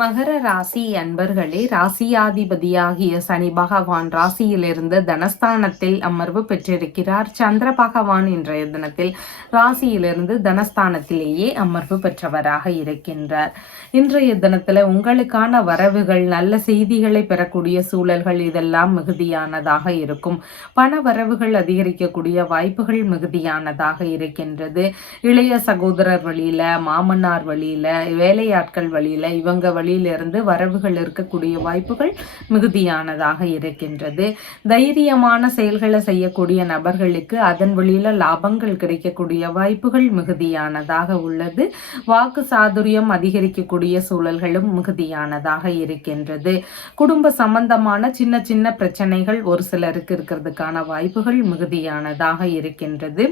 மகர ராசி அன்பர்களே, ராசியாதிபதியாகிய சனி பகவான் ராசியிலிருந்து தனஸ்தானத்தில் அமர்வு பெற்றிருக்கிறார். சந்திர பகவான் இன்றைய தினத்தில் ராசியிலிருந்து தனஸ்தானத்திலேயே அமர்வு பெற்றவராக இருக்கின்றார். இன்றைய தினத்துல உங்களுக்கான வரவுகள், நல்ல செய்திகளை பெறக்கூடிய சூழல்கள் இதெல்லாம் மிகுதியானதாக இருக்கும். பண வரவுகள் அதிகரிக்கக்கூடிய வாய்ப்புகள் மிகுதியானதாக இருக்கின்றது. இளைய சகோதரர் வழியில, மாமனார் வழியில, வேலையாட்கள் வழியில, இவங்க வழியிலிருந்து வரவுகள் இருக்கக்கூடிய வாய்ப்புகள் மிகுதியானதாக இருக்கின்றது. தைரியமான செயல்களை செய்யக்கூடிய நபர்களுக்கு அதன் வழியில லாபங்கள் கிடைக்கக்கூடிய வாய்ப்புகள் மிகுதியானதாக உள்ளது. வாக்கு சாதுரியம் அதிகரிக்கக்கூடிய சூழல்களும் மிகுதியானதாக இருக்கின்றது. குடும்ப சம்பந்தமான சின்ன சின்ன பிரச்சனைகள் ஒரு சிலருக்கு இருக்கிறதுக்கான வாய்ப்புகள் மிகுதியானதாக இருக்கின்றது.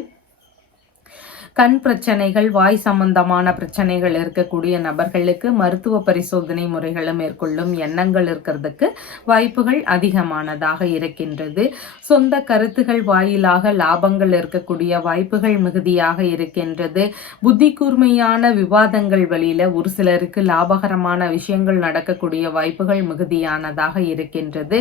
கண் பிரச்சனைகள், வாய் சம்பந்தமான பிரச்சனைகள் இருக்கக்கூடிய நபர்களுக்கு மருத்துவ பரிசோதனை முறைகளை மேற்கொள்ளும் எண்ணங்கள் இருக்கிறதுக்கு வாய்ப்புகள் அதிகமானதாக இருக்கின்றது. சொந்த கருத்துகள் வாயிலாக லாபங்கள் இருக்கக்கூடிய வாய்ப்புகள் மிகுதியாக இருக்கின்றது. புத்தி கூர்மையான விவாதங்கள் வழியில ஒரு சிலருக்கு லாபகரமான விஷயங்கள் நடக்கக்கூடிய வாய்ப்புகள் மிகுதியானதாக இருக்கின்றது.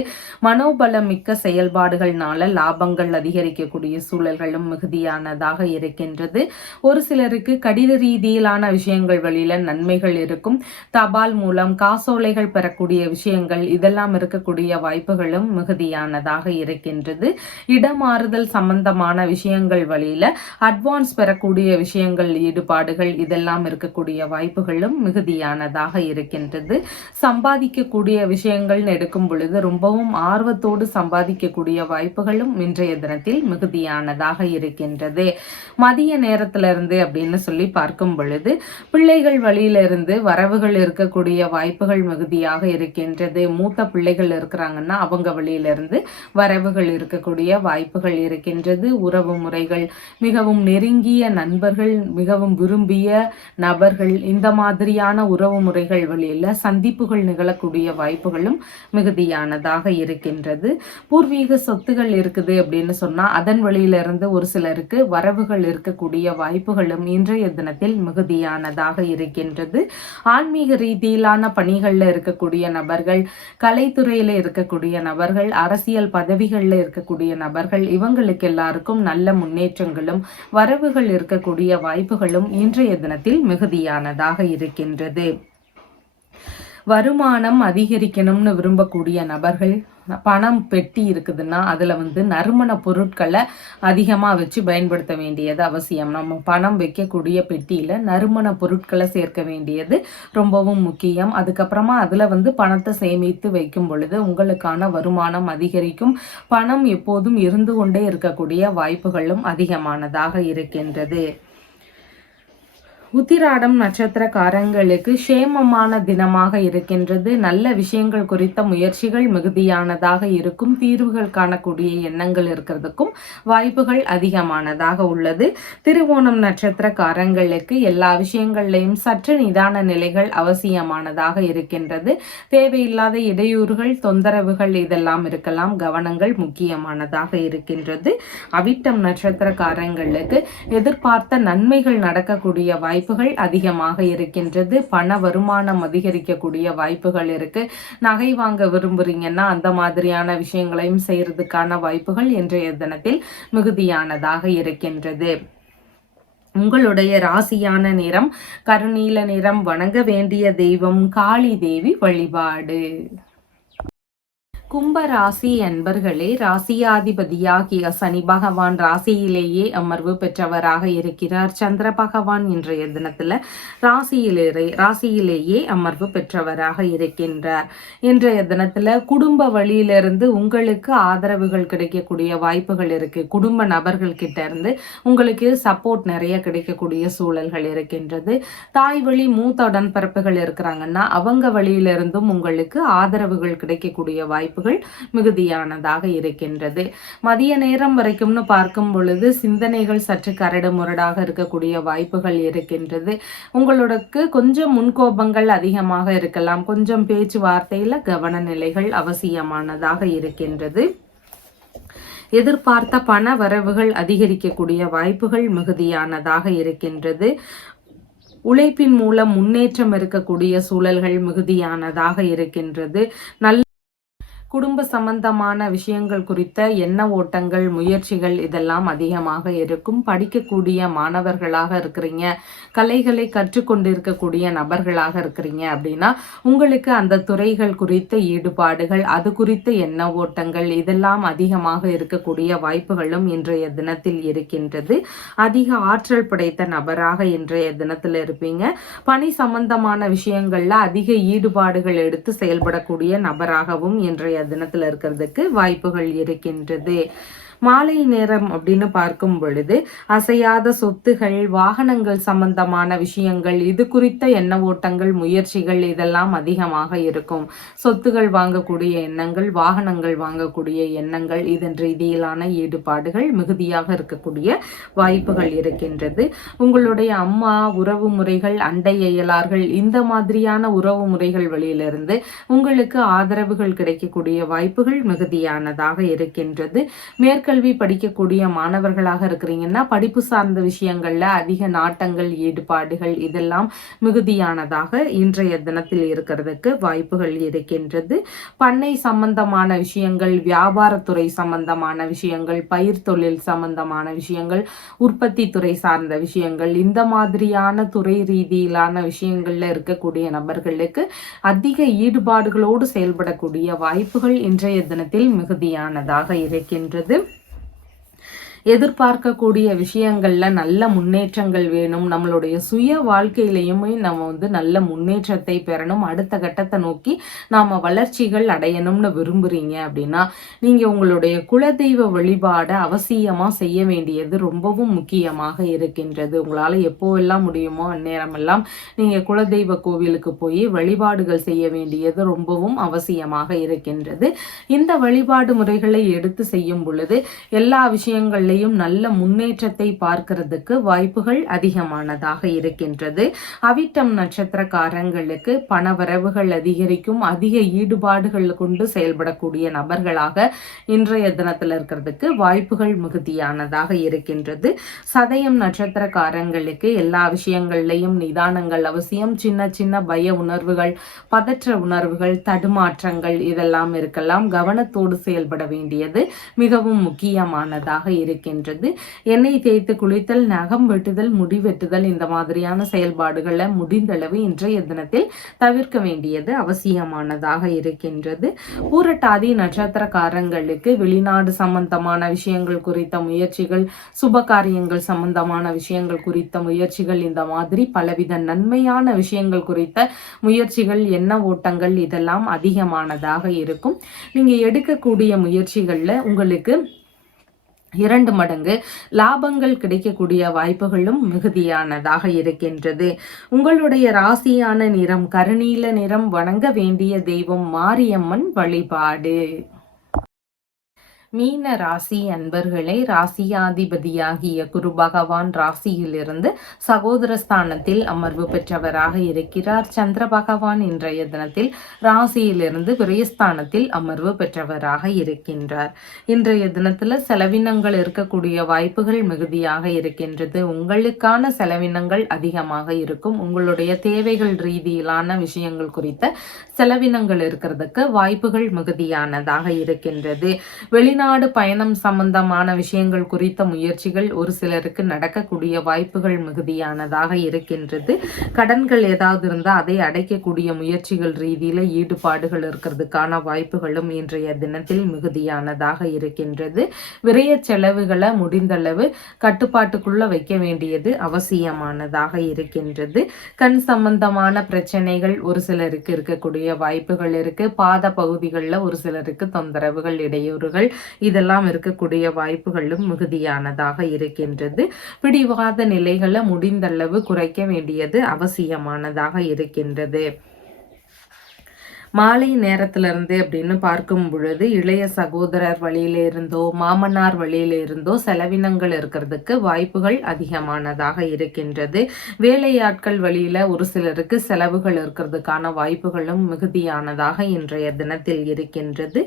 மனோபலம் மிக்க செயல்பாடுகள்னால லாபங்கள் அதிகரிக்கக்கூடிய சூழல்களும் மிகுதியானதாக இருக்கின்றது. ஒரு சிலருக்கு கடித ரீதியிலான விஷயங்கள் வழியில நன்மைகள் இருக்கும். தபால் மூலம் காசோலைகள் பெறக்கூடிய விஷயங்கள் இதெல்லாம் இருக்கக்கூடிய வாய்ப்புகளும் மிகுதியானதாக இருக்கின்றது. இடமாறுதல் சம்பந்தமான விஷயங்கள் வழியில அட்வான்ஸ் பெறக்கூடிய விஷயங்கள் ஈடுபாடுகள் இதெல்லாம் இருக்கக்கூடிய வாய்ப்புகளும் மிகுதியானதாக இருக்கின்றது. சம்பாதிக்கக்கூடிய விஷயங்கள் எடுக்கும் பொழுது ரொம்பவும் ஆர்வத்தோடு சம்பாதிக்கக்கூடிய வாய்ப்புகளும் இன்றைய தினத்தில் மிகுதியானதாக இருக்கின்றது. மதிய நேரத்தில் இருந்து அப்படின்னு சொல்லி பார்க்கும் பொழுது பிள்ளைகள் வழியிலிருந்து வரவுகள் இருக்கக்கூடிய வாய்ப்புகள் மிகுதியாக இருக்கின்றது. மூத்த பிள்ளைகள் இருக்கிறாங்கன்னா அவங்க வழியிலிருந்து வரவுகள் இருக்கக்கூடிய வாய்ப்புகள் இருக்கின்றது. உறவு முறைகள், மிகவும் நெருங்கிய நண்பர்கள், மிகவும் விரும்பிய நபர்கள், இந்த மாதிரியான உறவு முறைகள் வழியில சந்திப்புகள் நிகழக்கூடிய வாய்ப்புகளும் மிகுதியானதாக இருக்கின்றது. பூர்வீக சொத்துகள் இருக்குது அப்படின்னு சொன்னா அதன் வழியிலிருந்து ஒரு சிலருக்கு வரவுகள் இருக்கக்கூடிய வாய்ப்புகளும் இன்றைய தினத்தில் மிகுதியானதாக இருக்கின்றது. ஆன்மீக ரீதியிலான பணிகளில் இருக்கக்கூடிய நபர்கள், கலைத்துறையில் இருக்கக்கூடிய நபர்கள், அரசியல் பதவிகளில் இருக்கக்கூடிய நபர்கள், இவங்களுக்கு எல்லாருக்கும் நல்ல முன்னேற்றங்களும் வரவுகள் இருக்கக்கூடிய வாய்ப்புகளும் இன்றைய தினத்தில் மிகுதியானதாக இருக்கின்றது. வருமானம் அதிகரிக்கணும்னு விரும்பக்கூடிய நபர்கள், பணம் பெட்டி இருக்குதுன்னா அதில் நறுமண பொருட்களை அதிகமாக வச்சு பயன்படுத்த வேண்டியது அவசியம். நம்ம பணம் வைக்கக்கூடிய பெட்டியில் நறுமண பொருட்களை சேர்க்க வேண்டியது ரொம்பவும் முக்கியம். அதுக்கப்புறமா அதில் பணத்தை சேமித்து வைக்கும் பொழுது உங்களுக்கான வருமானம் அதிகரிக்கும். பணம் எப்போதும் இருந்து கொண்டே இருக்கக்கூடிய வாய்ப்புகளும் அதிகமானதாக இருக்கின்றது. உத்திராடம் நட்சத்திரக்காரங்களுக்கு சேமமான தினமாக இருக்கின்றது. நல்ல விஷயங்கள் குறித்த முயற்சிகள் மிகுதியானதாக இருக்கும். தீர்வுகள் காணக்கூடிய எண்ணங்கள் இருக்கிறதுக்கும் வாய்ப்புகள் அதிகமானதாக உள்ளது. திருவோணம் நட்சத்திரக்காரங்களுக்கு எல்லா விஷயங்கள்லையும் சற்று நிதான நிலைகள் அவசியமானதாக இருக்கின்றது. தேவையில்லாத இடையூறுகள், தொந்தரவுகள் இதெல்லாம் இருக்கலாம். கவனங்கள் முக்கியமானதாக இருக்கின்றது. அவிட்டம் நட்சத்திரக்காரங்களுக்கு எதிர்பார்த்த நன்மைகள் நடக்கக்கூடிய வாய்ப்புகள் அதிகமாக இருக்கின்றது. பண வருமானம் அதிகரிக்கக்கூடிய வாய்ப்புகள் இருக்கு. நகை வாங்க விரும்புறீங்கன்னா அந்த மாதிரியான விஷயங்களையும் செய்யறதுக்கான வாய்ப்புகள் இன்றைய தினத்தில் மிகுதியானதாக இருக்கின்றது. உங்களுடைய ராசியான நிறம் கருநீல நிறம். வணங்க வேண்டிய தெய்வம் காளி தேவி வழிபாடு. கும்ப ராசி அன்பர்களே, ராசியாதிபதியாகிய சனி பகவான் ராசியிலேயே பெற்றவராக இருக்கிறார். சந்திர பகவான் இன்றைய தினத்துல ராசியிலேயே அமர்வு பெற்றவராக இருக்கின்றார். இன்றைய தினத்துல குடும்ப வழியிலிருந்து உங்களுக்கு ஆதரவுகள் கிடைக்கக்கூடிய வாய்ப்புகள் இருக்கு. குடும்ப நபர்கள் கிட்ட இருந்து உங்களுக்கு சப்போர்ட் நிறைய கிடைக்கக்கூடிய சூழல்கள் இருக்கின்றது. தாய் வழி மூத்த உடன்பிறப்புகள் இருக்கிறாங்கன்னா அவங்க வழியிலிருந்தும் உங்களுக்கு ஆதரவுகள் கிடைக்கக்கூடிய வாய்ப்பு மிகுதியானதாக இருக்கின்றது. மதிய நேரம் வரைக்கும்னு பார்க்கும் பொழுது சிந்தனைகள் சற்று கரடு முரடாக இருக்கக்கூடிய வாய்ப்புகள் இருக்கின்றது. உங்களுக்கு கொஞ்சம் முன்கோபங்கள் அதிகமாக இருக்கலாம். கொஞ்சம் பேச்சுவார்த்தையில கவன நிலைகள் அவசியமானதாக இருக்கின்றது. எதிர்பார்த்த பண வரவுகள் அதிகரிக்கக்கூடிய வாய்ப்புகள் மிகுதியானதாக இருக்கின்றது. உழைப்பின் மூலம் முன்னேற்றம் இருக்கக்கூடிய சூழல்கள் மிகுதியானதாக இருக்கின்றது. நல்ல குடும்ப சம்பந்தமான விஷயங்கள் குறித்த எண்ண ஓட்டங்கள், முயற்சிகள் இதெல்லாம் அதிகமாக இருக்கும். படிக்கக்கூடிய மாணவர்களாக இருக்கிறீங்க, கலைகளை கற்றுக்கொண்டிருக்கக்கூடிய நபர்களாக இருக்கிறீங்க அப்படின்னா உங்களுக்கு அந்த துறைகள் குறித்த ஈடுபாடுகள், அது குறித்த எண்ண ஓட்டங்கள் இதெல்லாம் அதிகமாக இருக்கக்கூடிய வாய்ப்புகளும் இன்றைய தினத்தில் இருக்கின்றது. அதிக ஆற்றல் படைத்த நபராக இன்றைய தினத்தில் இருப்பீங்க. பணி சம்பந்தமான விஷயங்கள்ல அதிக ஈடுபாடுகள் எடுத்து செயல்படக்கூடிய நபராகவும் இன்றைய தினத்துல இருக்கிறதுக்கு வாய்ப்புகள் இருக்கின்றது. மாலை நேரம் அப்படின்னு பார்க்கும் பொழுது அசையாத சொத்துகள், வாகனங்கள் சம்பந்தமான விஷயங்கள், இது குறித்த எண்ண ஓட்டங்கள், முயற்சிகள் இதெல்லாம் அதிகமாக இருக்கும். சொத்துகள் வாங்கக்கூடிய எண்ணங்கள், வாகனங்கள் வாங்கக்கூடிய எண்ணங்கள், இதன் ரீதியிலான ஈடுபாடுகள் மிகுதியாக இருக்கக்கூடிய வாய்ப்புகள் இருக்கின்றது. உங்களுடைய அம்மா, உறவு முறைகள், அண்டை அயலார்கள் இந்த மாதிரியான உறவு முறைகள் வழியிலிருந்து உங்களுக்கு ஆதரவுகள் கிடைக்கக்கூடிய வாய்ப்புகள் மிகுதியானதாக இருக்கின்றது. மேற்கல்வி படிக்கக்கூடிய மாணவர்களாக இருக்கிறீங்கன்னா படிப்பு சார்ந்த விஷயங்கள்ல அதிக நாட்டங்கள், ஈடுபாடுகள் இதெல்லாம் மிகுதியானதாக இன்றைய தினத்தில் இருக்கிறதுக்கு வாய்ப்புகள் இருக்கின்றது. பண்ணை சம்பந்தமான விஷயங்கள், வியாபாரத்துறை சம்பந்தமான விஷயங்கள், பயிர் தொழில் சம்பந்தமான விஷயங்கள், உற்பத்தி துறை சார்ந்த விஷயங்கள், இந்த மாதிரியான துறை ரீதியிலான விஷயங்கள்ல இருக்கக்கூடிய நபர்களுக்கு அதிக ஈடுபாடுகளோடு செயல்படக்கூடிய வாய்ப்புகள் இன்றைய தினத்தில் மிகுதியானதாக இருக்கின்றது. எதிர்பார்க்கக்கூடிய விஷயங்கள்ல நல்ல முன்னேற்றங்கள் வேணும். நம்மளுடைய சுய வாழ்க்கையிலையுமே நம்ம நல்ல முன்னேற்றத்தை பெறணும். அடுத்த கட்டத்தை நோக்கி நாம வளர்ச்சிகள் அடையணும்னு விரும்புறீங்க அப்படின்னா நீங்க உங்களுடைய குலதெய்வ வழிபாடை அவசியமா செய்ய வேண்டியது ரொம்பவும் முக்கியமாக இருக்கின்றது. உங்களால எப்போவெல்லாம் முடியுமோ அந்நேரமெல்லாம் நீங்க குலதெய்வ கோவிலுக்கு போய் வழிபாடுகள் செய்ய வேண்டியது ரொம்பவும் அவசியமாக இருக்கின்றது. இந்த வழிபாடு முறைகளை எடுத்து செய்யும் பொழுது எல்லா விஷயங்கள் விஷயங்கள்லையும் நல்ல முன்னேற்றத்தை பார்க்கிறதுக்கு வாய்ப்புகள் அதிகமானதாக இருக்கின்றது. அவிட்டம் நட்சத்திரக்காரங்களுக்கு பணவரவுகள் அதிகரிக்கும். அதிக ஈடுபாடுகள் கொண்டு செயல்படக்கூடிய நபர்களாக இன்றைய தினத்தில் இருக்கிறதுக்கு வாய்ப்புகள் மிகுதியானதாக இருக்கின்றது. சதயம் நட்சத்திரக்காரங்களுக்கு எல்லா விஷயங்கள்லையும் நிதானங்கள் அவசியம். சின்ன சின்ன பய உணர்வுகள், பதற்ற உணர்வுகள், தடுமாற்றங்கள் இதெல்லாம் இருக்கலாம். கவனத்தோடு செயல்பட வேண்டியது மிகவும் முக்கியமானதாக இருக்கின்றது. எண்ணெய் தேய்த்து குளித்தல், நகம் வெட்டுதல், முடி வெட்டுதல் இந்த மாதிரியான செயல்பாடுகளை முடிந்தளவு இன்றைய தினத்தில் தவிர்க்க வேண்டியது அவசியமானதாக இருக்கின்றது. பூரட்டாதி நட்சத்திரக்காரங்களுக்கு வெளிநாடு சம்பந்தமான விஷயங்கள் குறித்த முயற்சிகள், சுப காரியங்கள் சம்பந்தமான விஷயங்கள் குறித்த முயற்சிகள், இந்த மாதிரி பலவித நன்மையான விஷயங்கள் குறித்த முயற்சிகள், எண்ண ஓட்டங்கள் இதெல்லாம் அதிகமானதாக இருக்கும். நீங்க எடுக்கக்கூடிய முயற்சிகள்ல உங்களுக்கு 2 மடங்கு லாபங்கள் கிடைக்கக்கூடிய வாய்ப்புகளும் மிகுதியானதாக இருக்கின்றது. உங்களுடைய ராசியான நிறம் கருநீல நிறம். வணங்க வேண்டிய தெய்வம் மாரியம்மன் வழிபாடு. மீன ராசி அன்பர்களே, ராசியாதிபதியாகிய குரு பகவான் ராசியிலிருந்து சகோதரஸ்தானத்தில் அமர்வு பெற்றவராக இருக்கிறார். சந்திர பகவான் இன்றைய தினத்தில் ராசியிலிருந்து விரயஸ்தானத்தில் அமர்வு பெற்றவராக இருக்கின்றார். இன்றைய தினத்தில் செலவினங்கள் இருக்கக்கூடிய வாய்ப்புகள் மிகுதியாக இருக்கின்றது. உங்களுக்கான செலவினங்கள் அதிகமாக இருக்கும். உங்களுடைய தேவைகள் ரீதியிலான விஷயங்கள் குறித்த செலவினங்கள் இருக்கிறதுக்கு வாய்ப்புகள் மிகுதியானதாக இருக்கின்றது. வெளிநாடு பயணம் சம்பந்தமான விஷயங்கள் குறித்த முயற்சிகள் ஒரு சிலருக்கு நடக்கக்கூடிய வாய்ப்புகள் மிகுதியானதாக இருக்கின்றது. கடன்கள் ஏதாவது இருந்தால் அதை அடைக்கக்கூடிய முயற்சிகள் ரீதியில ஈடுபாடுகள் இருக்கிறதுக்கான வாய்ப்புகளும் இன்றைய தினத்தில் மிகுதியானதாக இருக்கின்றது. விரய செலவுகளை முடிந்தளவு கட்டுப்பாட்டுக்குள்ள வைக்க வேண்டியது அவசியமானதாக இருக்கின்றது. கண் சம்பந்தமான பிரச்சனைகள் ஒரு சிலருக்கு இருக்கக்கூடிய வாய்ப்புகள் இருக்கு. பாத பகுதிகளில் ஒரு சிலருக்கு தொந்தரவுகள், இடையூறுகள் இதெல்லாம் இருக்கக்கூடிய வாய்ப்புகளும் மிகுதியானதாக இருக்கின்றது. பிடிவாத நிலைகளை முடிந்தளவு குறைக்க வேண்டியது அவசியமானதாக இருக்கின்றது. மாலை நேரத்திலிருந்து அப்படின்னு பார்க்கும் பொழுது இளைய சகோதரர் வழியில இருந்தோ, மாமனார் வழியில இருந்தோ செலவினங்கள் இருக்கிறதுக்கு வாய்ப்புகள் அதிகமானதாக இருக்கின்றது. வேலையாட்கள் வழியில ஒரு சிலருக்கு செலவுகள் இருக்கிறதுக்கான வாய்ப்புகளும் மிகுதியானதாக இன்றைய தினத்தில் இருக்கின்றது.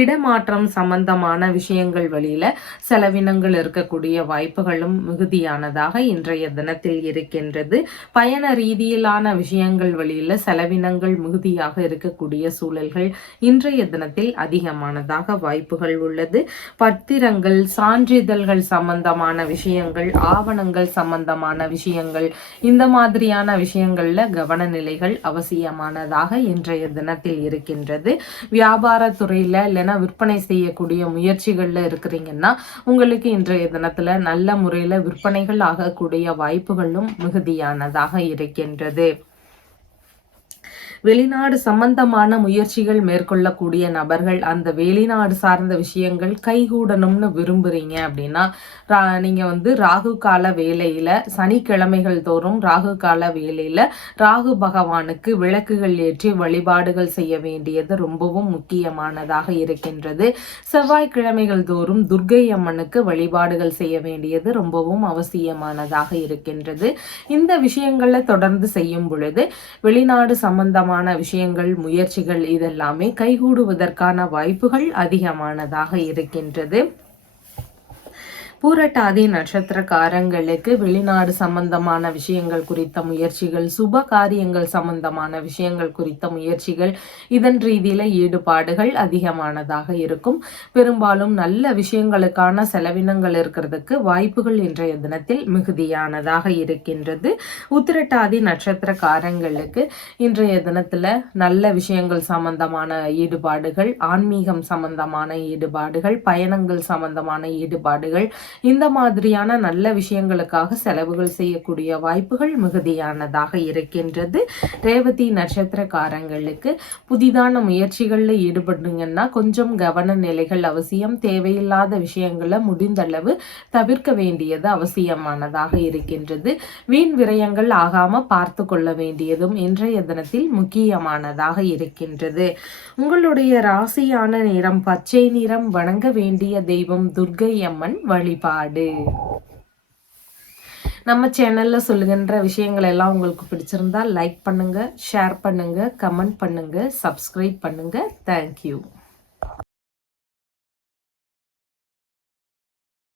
இடமாற்றம் சம்பந்தமான விஷயங்கள் வழியில செலவினங்கள் இருக்கக்கூடிய வாய்ப்புகளும் மிகுதியானதாக இன்றைய தினத்தில் இருக்கின்றது. பயண ரீதியிலான விஷயங்கள் வழியில செலவினங்கள் மிகுதியாக இருக்கக்கூடிய சூழல்கள் இன்றைய தினத்தில் அதிகமானதாக வாய்ப்புகள் உள்ளது. பத்திரங்கள், சான்றிதழ்கள் சம்பந்தமான விஷயங்கள், ஆவணங்கள் சம்பந்தமான விஷயங்கள் இந்த மாதிரியான விஷயங்கள்ல கவன நிலைகள் அவசியமானதாக இன்றைய தினத்தில் இருக்கின்றது. வியாபாரத்துறையில இல்லைன்னா விற்பனை செய்யக்கூடிய முயற்சிகள்ல இருக்கிறீங்கன்னா உங்களுக்கு இன்றைய தினத்துல நல்ல முறையில விற்பனைகள் ஆகக்கூடிய வாய்ப்புகளும் மிகுதியானதாக இருக்கின்றது. வெளிநாடு சம்பந்தமான முயற்சிகள் மேற்கொள்ளக்கூடிய நபர்கள் அந்த வெளிநாடு சார்ந்த விஷயங்கள் கைகூடணும்னு விரும்புறீங்க அப்படின்னா நீங்க ராகு கால வேலையில சனிக்கிழமைகள் தோறும் ராகு கால வேலையில ராகு பகவானுக்கு விளக்குகள் ஏற்றி வழிபாடுகள் செய்ய வேண்டியது ரொம்பவும் முக்கியமானதாக இருக்கின்றது. செவ்வாய்க்கிழமைகள் தோறும் துர்க்கை அம்மனுக்கு வழிபாடுகள் செய்ய வேண்டியது ரொம்பவும் அவசியமானதாக இருக்கின்றது. இந்த விஷயங்களை தொடர்ந்து செய்யும் பொழுது வெளிநாடு சம்பந்தமான விஷயங்கள், முயற்சிகள் இதெல்லாமே கைகூடுவதற்கான வாய்ப்புகள் அதிகமானதாக இருக்கின்றது. பூரட்டாதி நட்சத்திரக்காரங்களுக்கு வெளிநாடு சம்பந்தமான விஷயங்கள் குறித்த முயற்சிகள், சுப காரியங்கள் சம்பந்தமான விஷயங்கள் குறித்த முயற்சிகள், இதன் ரீதியில ஈடுபாடுகள் அதிகமானதாக இருக்கும். பெரும்பாலும் நல்ல விஷயங்களுக்கான செலவினங்கள் இருக்கிறதுக்கு வாய்ப்புகள் இன்றைய தினத்தில் மிகுதியானதாக இருக்கின்றது. உத்திரட்டாதி நட்சத்திரக்காரங்களுக்கு இன்றைய தினத்துல நல்ல விஷயங்கள் சம்பந்தமான ஈடுபாடுகள், ஆன்மீகம் சம்பந்தமான ஈடுபாடுகள், பயணங்கள் சம்பந்தமான ஈடுபாடுகள் இந்த மாதிரியான நல்ல விஷயங்களுக்காக செலவுகள் செய்யக்கூடிய வாய்ப்புகள் மிகுதியானதாக இருக்கின்றது. ரேவதி நட்சத்திரக்காரங்களுக்கு புதிதான முயற்சிகளில் ஈடுபடுங்கன்னா கொஞ்சம் கவன நிலைகள் அவசியம். தேவையில்லாத விஷயங்களை முடிந்தளவு தவிர்க்க வேண்டியது அவசியமானதாக இருக்கின்றது. வீண் விரயங்கள் ஆகாம பார்த்து கொள்ள வேண்டியதும் இன்றைய தினத்தில் முக்கியமானதாக இருக்கின்றது. உங்களுடைய ராசியான நிறம் பச்சை நிறம். வணங்க வேண்டிய தெய்வம் துர்க்கை அம்மன் வழி வழிபாடு. நம்ம சேனல்ல சொல்லுகின்ற விஷயங்கள் எல்லாம் உங்களுக்கு பிடிச்சிருந்தா லைக் பண்ணுங்க, ஷேர் பண்ணுங்க, கமெண்ட் பண்ணுங்க, சப்ஸ்கிரைப் பண்ணுங்க. தேங்க்யூ.